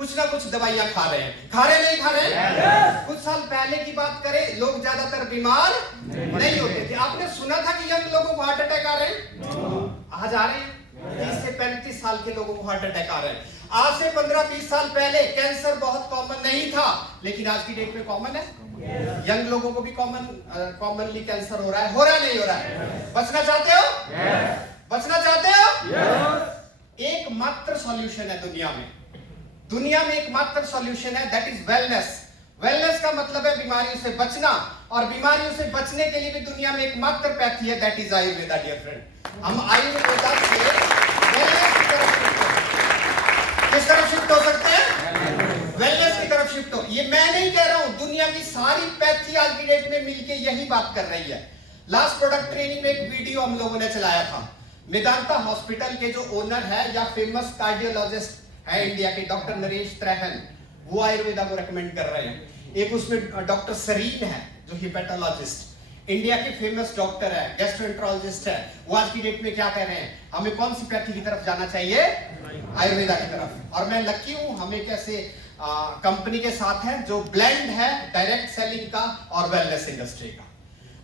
कुछ ना कुछ दवाइयां खा रहे हैं, खा रहे नहीं खा रहे हैं? कुछ साल पहले की बात करें, लोग ज्यादातर बीमार नहीं होते थे। आपने सुना था कि यंग लोगों को हार्ट अटैक आ रहे हैं? आज आ रहे हैं। 30 से 35 साल के लोगों को हार्ट अटैक आ रहे हैं। आज से 15-20 साल पहले कैंसर बहुत कॉमन नहीं था, लेकिन आज की डेट में कॉमन है। यंग लोगों को भी कॉमनली कैंसर हो रहा है। हो रहा नहीं हो रहा है? बचना चाहते हो? बचना चाहते हो? एकमात्र सॉल्यूशन है दुनिया में एकमात्र सॉल्यूशन है, दैट इज वेलनेस। वेलनेस का मतलब है बीमारियों से बचना, और बीमारियों से बचने के लिए भी दुनिया में एकमात्र पैथी है, that is Ayurveda. Dear friend, हम आयुर्वेदा से वेलनेस की तरफ किस तरफ शिफ्ट हो सकते हैं? वेलनेस की तरफ शिफ्ट हो। ये मैं नहीं कह रहा हूं, दुनिया की सारी पैथी आज की डेट में मिलके यही बात कर रही है। लास्ट प्रोडक्ट ट्रेनिंग में एक वीडियो हम लोगों ने चलाया था। मेदांता हॉस्पिटल के जो ओनर है या फेमस कार्डियोलॉजिस्ट है इंडिया के, डॉक्टर नरेश त्रैहन, वो आयुर्वेदा को रेकमेंड कर रहे हैं। एक उसमें डॉक्टर सरीन है जो हिपेटोलॉजिस्ट, इंडिया के फेमस डॉक्टर है, गैस्ट्रोएंटरोलॉजिस्ट है। वो आज की डेट में क्या कह रहे हैं? हमें कौन सी पैथी की तरफ जाना चाहिए? आयुर्वेदा की तरफ। और मैं लकी हूं, हम एक ऐसे कंपनी के साथ है जो ब्लेंड है डायरेक्ट सेलिंग का और वेलनेस इंडस्ट्री का।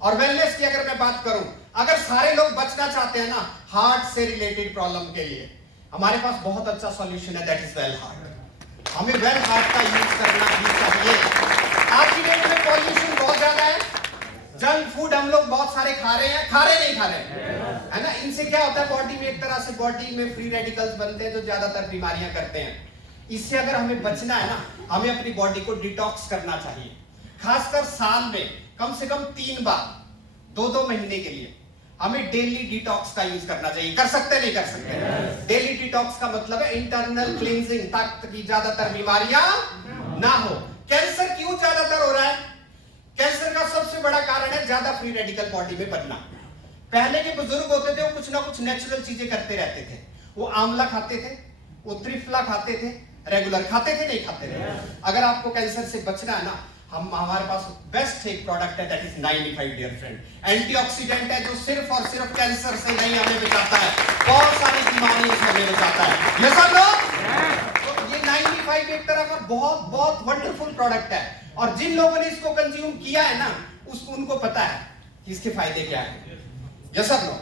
और वेलनेस की अगर मैं बात करूं, अगर सारे लोग बचना चाहते हैं ना हार्ट से रिलेटेड प्रॉब्लम के लिए, हमारे पास बहुत अच्छा सॉल्यूशन है, दैट इज वेल हार्ट। हमें वेल हार्ट का यूज करना ही चाहिए। आज की डेट में पॉल्यूशन बहुत ज्यादा है, जंक फूड हम लोग बहुत सारे खा रहे हैं, खा रहे नहीं खा रहे है ना? इनसे क्या होता है, बॉडी में एक तरह से बॉडी में फ्री रेडिकल्स बनते हैं जो ज्यादातर बीमारियां करते हैं। इससे अगर हमें बचना है ना, हमें अपनी बॉडी को डिटॉक्स करना चाहिए। खासकर साल में कम से कम 3 बार 2-2 महीने के लिए हमें डेली डिटॉक्स का यूज करना चाहिए। कर सकते नहीं कर सकते? डेली डिटॉक्स का मतलब है इंटरनल क्लींजिंग, ताकि ज्यादातर बीमारियां ना हो। कैंसर क्यों ज्यादातर हो रहा है? कैंसर का सबसे बड़ा कारण है ज्यादा फ्री रेडिकल बॉडी में बनना। पहले के बुजुर्ग होते थे, वो कुछ ना कुछ नेचुरल चीजें करते रहते थे। वो आंवला खाते थे, वो त्रिफला खाते थे, रेगुलर खाते थे नहीं खाते थे। अगर आपको कैंसर से बचना है ना, हमारे पास बेस्ट एक प्रोडक्ट है, that is 95। Dear friend, antioxidant है जो सिर्फ और सिर्फ कैंसर से नहीं हमें बचाता है, बहुत सारी बीमारियों से हमें बचाता है। ये सब लोग, तो ये 95 एक तरह का बहुत बहुत वंडरफुल प्रोडक्ट है। और जिन लोगों ने इसको कंज्यूम किया है ना, उसको उनको पता है कि इसके फायदे क्या है। ये सब लोग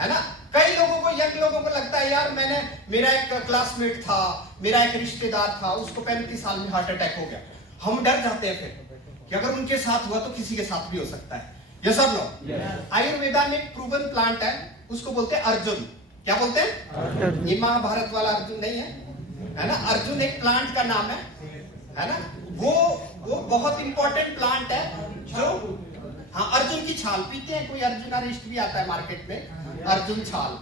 है ना? कई लोगों को, यंग लोगों को लगता है यार मेरा एक क्लासमेट था, मेरा एक रिश्तेदार था, उसको 35 साल में हार्ट अटैक हो गया। हम डर जाते हैं फिर कि अगर उनके साथ हुआ तो किसी के साथ भी हो सकता है। ये सब लोग, आयुर्वेदा में एक प्रूवन प्लांट है, उसको बोलते हैं अर्जुन। क्या बोलते हैं? ये महाभारत वाला अर्जुन नहीं है ना? अर्जुन एक प्लांट का नाम है ना? वो बहुत इंपॉर्टेंट प्लांट है जो, हाँ, अर्जुन की छाल पीते हैं, कोई अर्जुनारिस्ट भी आता है मार्केट में, अर्जुन छाल।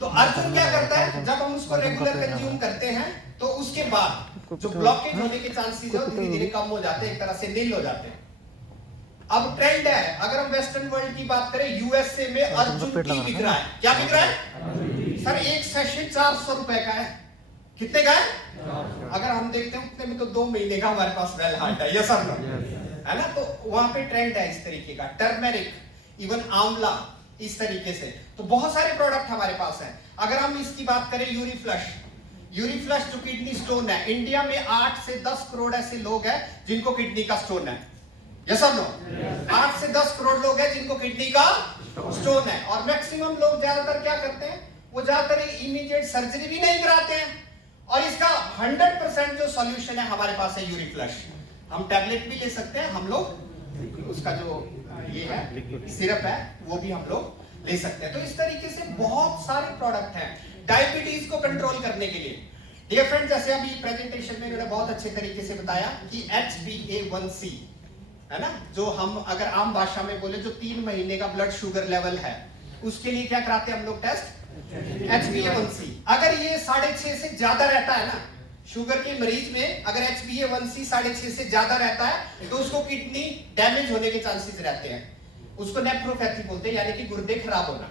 तो अर्जुन क्या करता है, जब हम उसको रेगुलर कंज्यूम करते हैं तो उसके बाद जो ब्लॉकेज होने के चांसेस है धीरे धीरे कम हो जाते हैं, एक तरह से नील हो जाते हैं। अब ट्रेंड है, अगर हम वेस्टर्न वर्ल्ड की बात करें, यूएसए में अर्जुन टी बिक रहा है। क्या बिक रहा है सर? एक सेशे 400 रुपए का है। कितने का है? अगर हम देखते हैं उतने में तो 2 महीने का हमारे पास वेल हार्ट है। ये सब है ना? तो वहां पे ट्रेंड है इस तरीके का, टर्मेरिक, इवन आंवला, इस तरीके से। तो बहुत सारे प्रोडक्ट हमारे पास हैं। अगर हम इसकी बात करें, यूरिफ्लश जो किडनी स्टोन है, इंडिया में 8 से 10 करोड़ ऐसे लोग हैं जिनको किडनी का स्टोन है। ये सब लोग, 8 से 10 करोड़ लोग हैं जिनको किडनी का स्टोन है। और मैक्सिमम लोग ज्यादातर क्या करते हैं, वो ज्यादातर इमीडिएट सर्जरी भी नहीं कराते हैं। और इसका 100% जो सॉल्यूशन है हमारे पास है यूरिफ्लश। हम टैबलेट भी ले सकते हैं, हम लोग उसका जो ये है सिरप है वो भी हम लोग ले सकते हैं। तो इस तरीके से बहुत सारे प्रोडक्ट हैं डायबिटीज को कंट्रोल करने के लिए। डियर फ्रेंड, जैसे अभी प्रेजेंटेशन में इन्होंने बहुत अच्छे तरीके से बताया कि HbA1c है ना, जो हम अगर आम भाषा में बोले जो 3 महीने का ब्लड शुगर लेवल है, उसके लिए क्या कराते हैं हम लोग टेस्ट, HbA1c। अगर ये 6.5 से ज्यादा रहता है ना, शुगर के मरीज में अगर HbA1c 6.5 से ज्यादा रहता है तो उसको किडनी डैमेज होने के चांसेस रहते हैं। उसको नेफ्रोपैथी बोलते हैं, यानी कि गुर्दे खराब होना,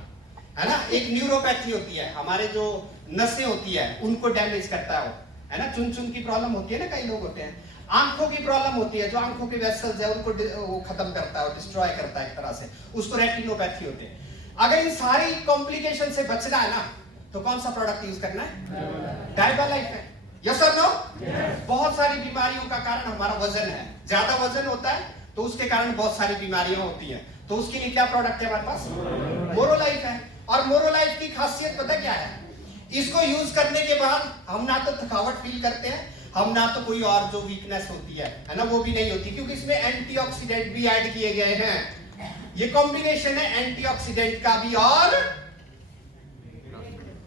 है ना। एक न्यूरोपैथी होती है, हमारे जो नसें होती है उनको डैमेज करता है ना। चुन चुन की प्रॉब्लम होती है ना, कई लोग होते हैं। आंखों की प्रॉब्लम होती है, जो आंखों के वेसल्स है उनको वो खत्म करता है, डिस्ट्रॉय करता है एक तरह से, उसको रेटिनोपैथी होती है। अगर इन सारी कॉम्प्लिकेशन से बचना है ना, तो कौन सा प्रोडक्ट यूज करना है? डायबा लाइफ है। यस और नो? बहुत सारी बीमारियों का कारण हमारा वजन है। ज्यादा वजन होता है तो उसके कारण बहुत सारी बीमारियां होती हैं। तो उसके लिए क्या प्रोडक्ट है हमारे पास? मोरोलाइफ है। और मोरोलाइफ की खासियत पता क्या है? इसको यूज करने के बाद हम ना तो थकावट फील करते हैं, हम ना तो कोई और जो वीकनेस होती है ना, वो भी नहीं होती, क्योंकि इसमें एंटीऑक्सीडेंट भी ऐड किए गए हैं। ये कॉम्बिनेशन है एंटीऑक्सीडेंट का भी और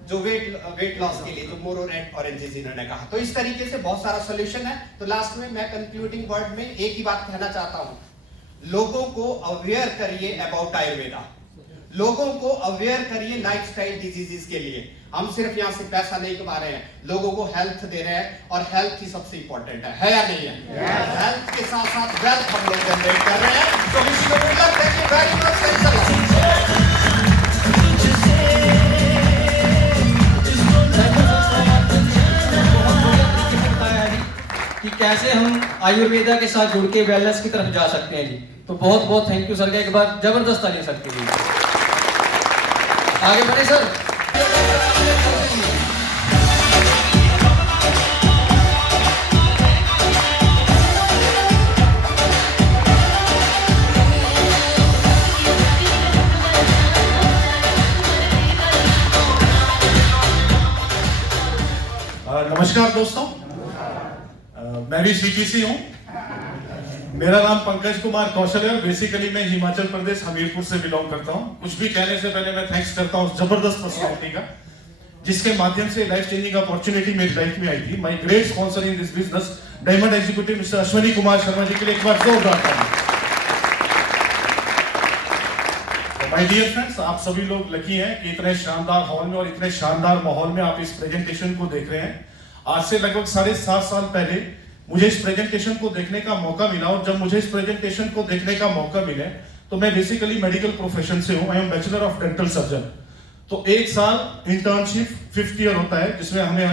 जो वेट लॉस के लिए, जो मोरोरेट ऑरेंजेस इन्होंने कहा। तो इस तरीके से बहुत सारा सॉल्यूशन है। तो लास्ट में मैं कंक्लूडिंग वर्ड में एक ही बात कहना चाहता हूं, लोगों को अवेयर करिए अबाउट आयुर्वेदा, लोगों को अवेयर करिए लाइफस्टाइल डिजीजेस के लिए। हम सिर्फ यहां से पैसा नहीं कमा रहे हैं, लोगों को हेल्थ दे रहे हैं, और हेल्थ ही सबसे इंपॉर्टेंट है या नहीं है? हेल्थ के साथ साथ वेल्थ हम लोग जनरेट कर रहे हैं। तो wish you good luck, thank you very much, thanks a lot. कि कैसे हम आयुर्वेदा के साथ जुड़ के वेलनेस की तरफ जा सकते हैं जी। तो बहुत बहुत थैंक यू सर का, एक बार जबरदस्त ताली सकते जी। आगे बढ़े सर। नमस्कार दोस्तों, मैं भी सीटीसी हूँ। मेरा नाम पंकज कुमार कौशल है और बेसिकली मैं हिमाचल प्रदेश हमीरपुर से बिलोंग करता हूँ। कुछ भी कहने से पहले मैं थैंक्स करता हूँ जबरदस्त पर्सनालिटी का, जिसके माध्यम से लाइफ चेंजिंग अपॉर्चुनिटी मेरी लाइफ में आई थी। My great sponsor in this business, diamond executive mister Ashwini Kumar Sharma ji के लिए एक बार जोरदार ताली। माय डियर फ्रेंड्स, आप सभी लोग लकी हैं कि इतने शानदार हॉल में और इतने शानदार माहौल में आप इस प्रेजेंटेशन को देख रहे हैं। आज से लगभग 7.5 साल पहले मुझे इस प्रेजेंटेशन को देखने का मौका मिला, और जब मुझे इस प्रेजेंटेशन को देखने का मौका मिले तो मैं बेसिकली मेडिकल प्रोफेशन से हूं। I am bachelor of dental surgeon. तो 1 साल इंटर्नशिप 5th ईयर होता है, जिसमें हमें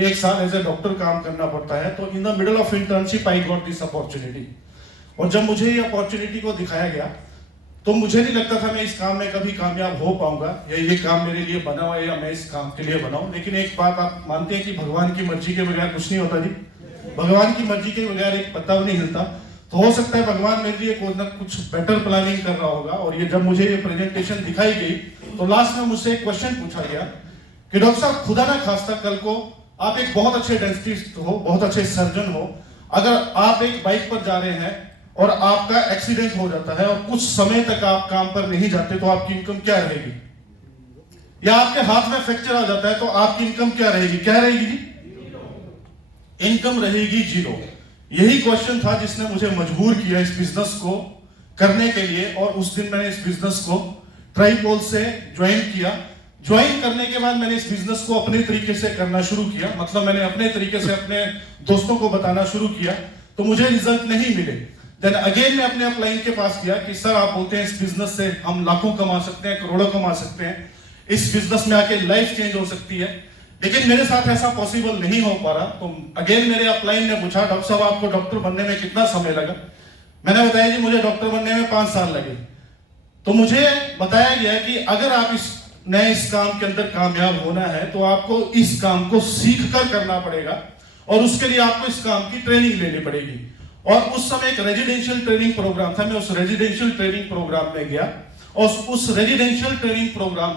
1 साल एज ए डॉक्टर काम करना पड़ता है। तो in the middle of internship I got this opportunity. और जब मुझे ये अपॉर्चुनिटी को दिखाया गया तो मुझे नहीं लगता था मैं इस काम में कभी कामयाब हो पाऊंगा, या ये काम मेरे लिए बना हुआ है या मैं इस काम के लिए बनाऊं। लेकिन एक बात आप मानते हैं कि भगवान की मर्जी के बगैर कुछ नहीं होता जी। भगवान की मर्जी के बगैर एक पत्ता भी नहीं हिलता। तो हो सकता है भगवान मेरे लिए कोई ना कुछ बेटर प्लानिंग कर रहा होगा। और ये जब मुझे ये प्रेजेंटेशन दिखाई गई तो लास्ट में मुझसे एक क्वेश्चन पूछा गया कि डॉक्टर साहब, खुदा ना खास्ता कल को आप एक बहुत अच्छे डेंटिस्ट हो, बहुत अच्छे सर्जन हो, अगर आप एक बाइक पर जा रहे हैं और आपका एक्सीडेंट हो जाता है और कुछ समय तक आप काम पर नहीं जाते, तो आपकी इनकम क्या रहेगी? या आपके हाथ में फ्रैक्चर आ जाता है तो आपकी इनकम क्या रहेगी? क्या रहेगी जी? इनकम रहेगी 0। यही क्वेश्चन था जिसने मुझे मजबूर किया इस बिजनेस को करने के लिए। और उस दिन मैंने इस बिजनेस को ट्राइपोल से ज्वाइन किया। ज्वाइन करने के बाद मैंने इस बिजनेस को अपने तरीके से करना शुरू किया। मतलब मैंने अपने तरीके से अपने दोस्तों को बताना शुरू किया, तो मुझे रिजल्ट नहीं मिले। देन अगेन मैं अपने अपलाइन के पास गया कि सर, आप बोलते हैं इस बिजनेस से हम लाखों कमा सकते हैं, करोड़ों कमा सकते हैं, इस बिजनेस में आके लाइफ चेंज हो सकती है, लेकिन मेरे साथ ऐसा पॉसिबल नहीं हो पा रहा। तो अगेन मेरे अपलाइन ने पूछा, डॉक्टर साहब आपको डॉक्टर बनने में कितना समय लगा? मैंने बताया जी मुझे डॉक्टर बनने में 5 साल लगे। तो मुझे बताया गया कि अगर आप इस काम के अंदर कामयाब होना है तो आपको इस काम को सीख कर करना पड़ेगा, और उसके लिए आपको इस काम की ट्रेनिंग लेनी पड़ेगी। और उस समय एक रेजिडेंशियल ट्रेनिंग प्रोग्राम था, मैं उस रेजिडेंशियल ट्रेनिंग प्रोग्राम में गया, और उस रेजिडेंशियल ट्रेनिंग प्रोग्राम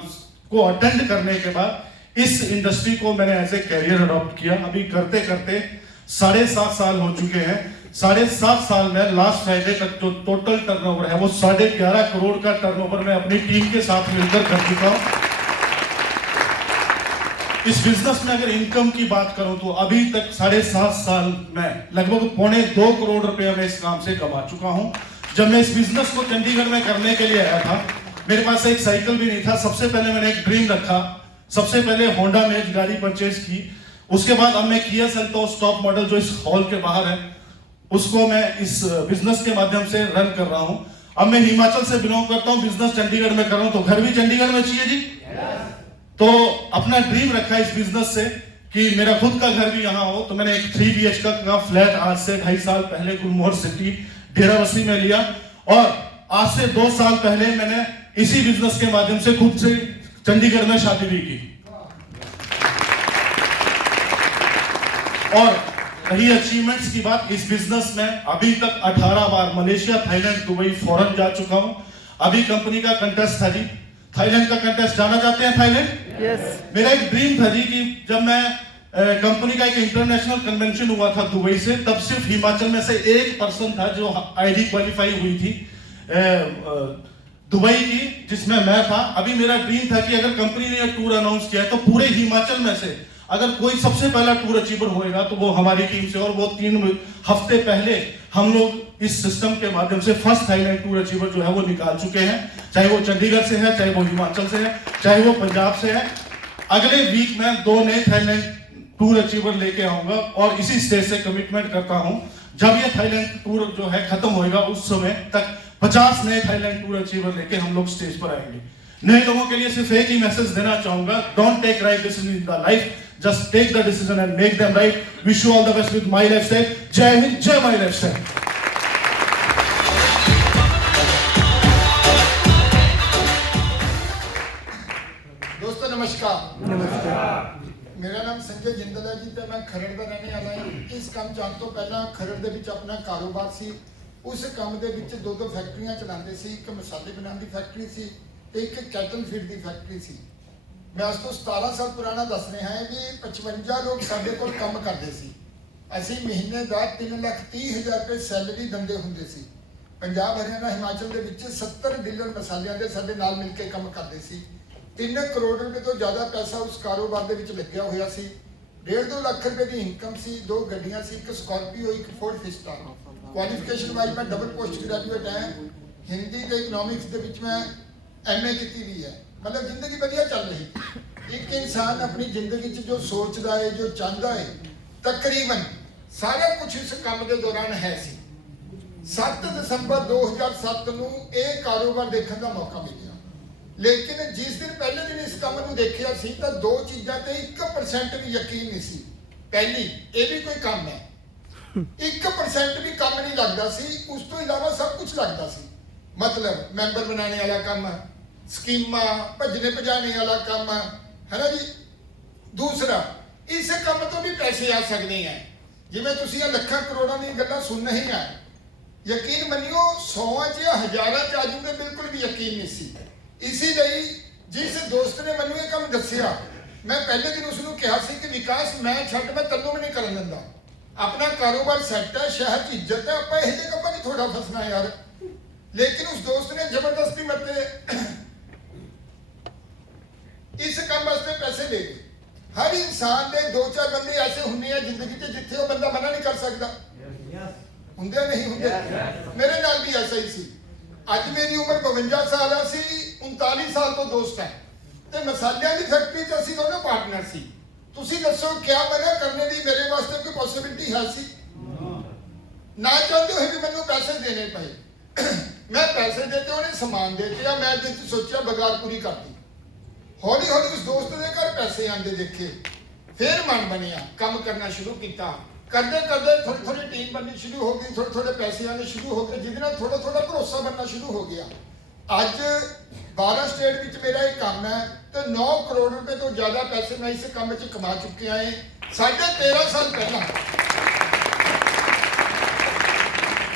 को अटेंड करने के बाद इस इंडस्ट्री को मैंने एज ए कैरियर अडॉप्ट किया। अभी करते करते 7.5 साल हो चुके हैं। 7.5 साल में लास्ट फ्राइडे तक जो टोटल टर्नओवर है वो 11.5 करोड़ का टर्नओवर मैं अपनी टीम के साथ मिलकर कर चुका हूं। इस बिजनेस में अगर इनकम की बात करूं तो अभी तक 7.5 साल में लगभग 2.25 करोड़ रुपए मैं इस काम से कमा चुका हूं। जब मैं इस बिजनेस को चंडीगढ़ में करने के लिए आया था, मेरे पास एक साइकिल भी नहीं था। सबसे पहले मैंने एक ड्रीम रखा, सबसे पहले होंडा में गाड़ी परचेज की। उसके बाद अब मैं किया सेल्टोस टॉप मॉडल जो इस हॉल के बाहर है, उसको मैं इस बिजनेस के माध्यम से रन कर रहा हूं। अब मैं हिमाचल से बिलोंग करता हूं, बिजनेस चंडीगढ़ में कर रहा हूं, तो घर भी चंडीगढ़ में चाहिए जी। तो अपना ड्रीम रखा इस बिजनेस से कि मेरा खुद का घर भी यहाँ हो। तो मैंने एक 3 BHK का फ्लैट आज से 2.5 साल पहले गुलमोहर सिटी डेराबस्सी में लिया, और आज से 2 साल पहले मैंने इसी बिजनेस के माध्यम से खुद से चंडीगढ़ में शादी भी की। और रही अचीवमेंट्स की बात, इस बिजनेस में अभी तक 18 बार मलेशिया, थाईलैंड, दुबई, फॉरेन जा चुका हूं। अभी कंपनी का कंटेस्ट था जी, थाईलैंड का कंटेस्ट, जाना चाहते हैं थाईलैंड? यस। मेरा एक ड्रीम था जी कि जब मैं कंपनी का एक इंटरनेशनल कन्वेंशन हुआ था दुबई से, तब सिर्फ हिमाचल में से एक पर्सन था जो आईडी क्वालिफाई हुई थी दुबई की, जिसमें मैं था। अभी मेरा ड्रीम था कि अगर कंपनी ने टूर अनाउंस किया है तो पूरे हिमाचल में से अगर कोई सबसे पहला टूर अचीवर होएगा तो वो हमारी टीम से, और वो 3 हफ्ते पहले हम लोग इस सिस्टम के माध्यम से फर्स्ट थाईलैंड टूर अचीवर जो है वो निकाल चुके हैं। चाहे वो चंडीगढ़ से है, चाहे वो हिमाचल से है, चाहे वो पंजाब से है। अगले वीक में 2 नए थाईलैंड टूर अचीवर लेके आऊंगा और इसी स्टेज से कमिटमेंट करता हूं, जब ये थाईलैंड टूर जो है खत्म होएगा उस समय तक 50 नए थाईलैंड टूर अचीवर लेके हम लोग स्टेज पर आएंगे। नए लोगों के लिए सिर्फ एक ही मैसेज देना चाहूंगा, don't take right decision in the life, just take the decision and make them right. Wish you all the best with my lifestyle. जय हिंद, जय माई लाइफस्टाइल। दोस्तों नमस्कार। मेरा नाम संजय जिंदल है जी, तो मैं खरड़ का रहने वाला हूँ। इस काम जाਣ ਤੋਂ ਪਹਿਲਾਂ खरड़ ਦੇ ਵਿੱਚ अपना कारोबार सी। उस काम ਦੇ ਵਿੱਚ 2 फैक्ट्रियां चलाते सी, एक मसाले बनाने की फैक्ट्री सी ਤੇ एक कैटल फीड की फैक्ट्री सी। मैं आज तो 17 साल पुराना दस रहा है भी 55 लोग साडे कोल काम करते सी। ਅਸੀਂ महीने का 3,30,000 रुपये सैलरी ਦਿੰਦੇ ਹੁੰਦੇ ਸੀ। पंजाब, हरियाणा, हिमाचल ਦੇ ਵਿੱਚ 70 डीलर मसालिਆਂ ਦੇ ਸਾਡੇ ਨਾਲ ਮਿਲ ਕੇ ਕੰਮ ਕਰਦੇ ਸੀ। 3 करोड़ रुपए तो ज़्यादा पैसा उस कारोबार ਦੇ ਵਿੱਚ ਲੱਗਿਆ ਹੋਇਆ ਸੀ। 1.5-2 ਲੱਖ रुपए की इनकम सी, 2 ਗੱਡੀਆਂ ਸੀ, एक स्कॉर्पियो, एक फोर्ड फिस्टा। क्वालिफिकेशन वाइज मैं डबल पोस्ट ग्रेजुएट है, हिंदी ਤੇ इकनॉमिक्स ਦੇ ਵਿੱਚ मैं MA ਕੀਤੀ ਵੀ ਹੈ। मतलब जिंदगी ਵਧੀਆ ਚੱਲ ਰਹੀ थी। एक इंसान अपनी जिंदगी 'ਚ जो सोचता है, जो चाहता है, तकरीबन सारा कुछ इस काम के दौरान है सी। 7 ਦਸੰਬਰ 2007 ਨੂੰ ਇਹ ਕਾਰੋਬਾਰ ਦੇਖਣ ਦਾ ਮੌਕਾ ਮਿਲਿਆ। लेकिन जिस दिन पहले दिन इस काम को देखा सी तो 2 चीज़ों ते 1% भी यकीन नहीं सी। पहली, ये भी कोई काम है, 1% भी काम नहीं लगता सी। उस तो इलावा सब कुछ लगता सी। मतलब मैंबर बनाने वाला काम, स्कीमा भजने भजाने वाला काम है ना जी। दूसरा, इस काम तो भी पैसे आ सकते हैं, जिवें तुसीं लाखां करोड़ों दी गल्लां सुन नहीं है। यकीन मनियो 100 च 1000 च आजूगे, बिल्कुल भी यकीन नहीं सी। इसी ਲਈ जिस दोस्त ने मैनू ये काम दसिया, मैं पहले दिन उसनू कहा सी कि विकास मैं छड्ड, मैं तन्नू भी नहीं करन दिंदा। अपना कारोबार सैट है, शहर की इज्जत है, आप यह कंमां च थोड़ा फसना यार। लेकिन उस दोस्त ने जबरदस्ती मते इस काम वास्ते पैसे ले गए। हर इंसान के 2-4 बंदे ऐसे होंगे हैं जिंदगी च जिथे वो बंदा मना नहीं कर सकता। हुंदे नहीं हुंदे? मेरे नाल भी ऐसा ही सी। अज मेरी उम्र 52 साल सी, 39 साल तो दोस्त है ते मसालियां की फैक्ट्री च असीं दोनों पार्टनर सी। तुसीं दसो क्या मना करने की मेरे वास्ते कोई पॉसिबिलिटी है सी? ना चाहते हुए भी मैनूं पैसे देने पे मैं पैसे देते, उन्हें समान देते, या मैं जिस सोचा बगार पूरी करती। हौली हौली उस दोस्त के घर पैसे आते देखे, फिर मन बनिया, काम करना शुरू किया। करते करते थोड़ी थोड़ी टीम बननी शुरू हो गई, थोड़े थोड़े पैसे आने शुरू हो गए, जिसके थोड़ा थोड़ा भरोसा बनना शुरू हो गया। अज 12 स्टेट में मेरा एक काम है तो 9 करोड़ रुपए तो ज़्यादा पैसे मैं इस काम में कमा चुके हैं। 13.5 साल पहला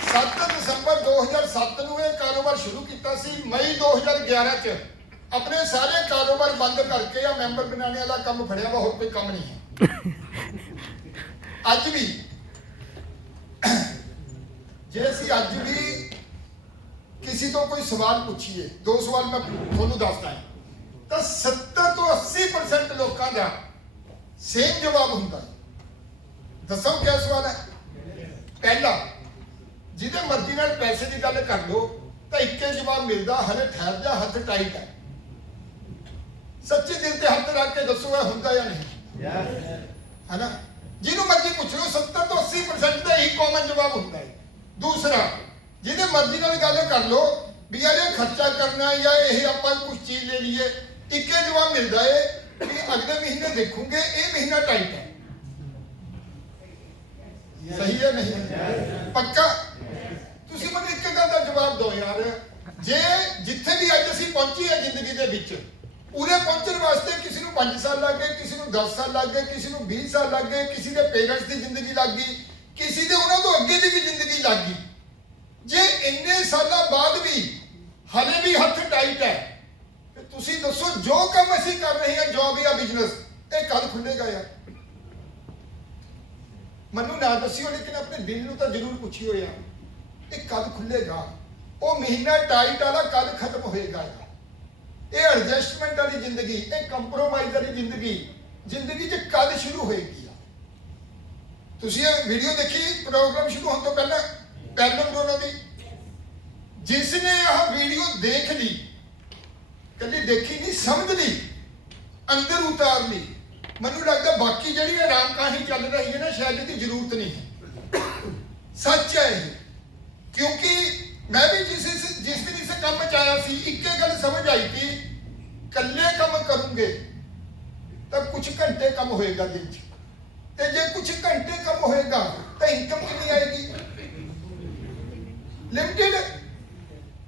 7 ਦਸੰਬਰ 2007 ਨੂੰ ਇਹ ਕਾਰੋਬਾਰ शुरू किया सी। मई 2011 च अपने सारे कारोबार बंद करके या मैंबर बनाने वाला काम फड़िया वा, होर कोई काम नहीं है। अज भी जे असीं अज भी किसी तो कोई सवाल पूछिए, 2 सवाल मैं थोनू दसदा है, तो 70 तो 80% लोगों का सेम जवाब होंगे। दसो क्या सवाल है? पहला, जिदे मर्जी नाल पैसे की गल कर लो तो एक जवाब मिलता, हले ठहर जा, हथ टाइट है। सच्चे दिल से हथ रख के दसो होंगे या नहीं, है ना? जिन्हों मर्जी पूछ लो, 70 तो 80% का यही कॉमन जवाब होता है। दूसरा, जिन्हें मर्जी नाल गल कर लो भी यार ये खर्चा करना या ये आप कुछ चीज ले लिए, एक जवाब मिलता है कि अगले महीने देखोगे, ये महीना टाइट है। सही है नहीं? पक्का? तुसीं मैनूं एक गल दा जवाब दो यार, जे जिथे भी अज असीं पहुंची है जिंदगी दे विच, ਉਰੇ ਪਹੁੰਚਣ ਵਾਸਤੇ ਕਿਸੇ ਨੂੰ 5 ਸਾਲ ਲੱਗ ਗਏ, ਕਿਸੇ ਨੂੰ 10 ਸਾਲ ਲੱਗ ਗਏ, ਕਿਸੇ ਨੂੰ 20 ਸਾਲ ਲੱਗ ਗਏ, ਕਿਸੇ ਦੇ ਪੇਰੈਂਟਸ ਦੀ ਜ਼ਿੰਦਗੀ ਲੱਗ ਗਈ, ਕਿਸੇ ਦੇ ਉਹਨਾਂ ਤੋਂ ਅੱਗੇ ਦੀ ਵੀ ਜ਼ਿੰਦਗੀ ਲੱਗ ਗਈ। ਜੇ ਇੰਨੇ ਸਾਲਾਂ ਬਾਅਦ ਵੀ ਹਲੇ ਵੀ ਹੱਥ ਟਾਈਟ ਹੈ, ਤੇ ਤੁਸੀਂ ਦੱਸੋ ਜੋ ਕੰਮ ਅਸੀਂ ਕਰ ਰਹੇ ਹਾਂ, ਜੌਬ ਜਾਂ ਬਿਜ਼ਨਸ, ਇਹ ਕਦ ਖੁੱਲੇਗਾ ਯਾਰ? ਮੈਨੂੰ ਨਾ ਦੱਸਿਓ, ਲੇਕਿਨ ਆਪਣੇ ਦਿਲ ਨੂੰ ਤਾਂ ਜ਼ਰੂਰ ਪੁੱਛਿਓ ਯਾਰ, ਇਹ ਕਦ ਖੁੱਲੇਗਾ? ਉਹ ਮਹੀਨਾ ਟਾਈਟ ਵਾਲਾ ਕਦ ਖਤਮ ਹੋਏਗਾ ਯਾਰ? ਇਹ ਐਡਜਸਟਮੈਂਟ ਵਾਲੀ ਜ਼ਿੰਦਗੀ, ਇਹ ਕੰਪਰੋਮਾਈਜ਼ ਵਾਲੀ ਜ਼ਿੰਦਗੀ 'ਚ ਕਦ ਸ਼ੁਰੂ ਹੋਏਗੀ? ਤੁਸੀਂ ਇਹ ਵੀਡੀਓ ਦੇਖੀ ਪ੍ਰੋਗਰਾਮ ਸ਼ੁਰੂ ਹੋਣ ਤੋਂ ਪਹਿਲਾਂ ਕਰੋਨਾ ਦੀ? ਜਿਸ ਨੇ ਆਹ ਵੀਡੀਓ ਦੇਖ ਲਈ, ਕੱਲੀ ਦੇਖੀ ਨਹੀਂ, ਸਮਝ ਲਈ, ਅੰਦਰ ਉਤਾਰ ਲਈ, ਮੈਨੂੰ ਲੱਗਦਾ ਬਾਕੀ ਜਿਹੜੀ ਆਰਾਮ ਕਹਾਣੀ ਚੱਲ ਰਹੀ ਹੈ ਨਾ, ਸ਼ਾਇਦ ਇਹਦੀ ਜ਼ਰੂਰਤ ਨਹੀਂ ਹੈ। ਸੱਚ ਹੈ ਇਹ, ਕਿਉਂਕਿ ਮੈਂ ਵੀ ਜਿਸ ਦਿਨ ਇਸ ਕੰਮ 'ਚ ਆਇਆ ਸੀ, ਇੱਕੇ ਗੱਲ ਸਮਝ ਆਈ ਕਿ ਇਕੱਲੇ ਕੰਮ ਕਰੂੰਗੇ ਤਾਂ ਕੁਝ ਘੰਟੇ ਕੰਮ ਹੋਏਗਾ ਦਿਨ 'ਚ, ਤੇ ਜੇ ਕੁਝ ਘੰਟੇ ਕੰਮ ਹੋਏਗਾ ਤਾਂ ਇਨਕਮ ਕਿੰਨੀ ਆਏਗੀ? ਲਿਮਿਟਿਡ।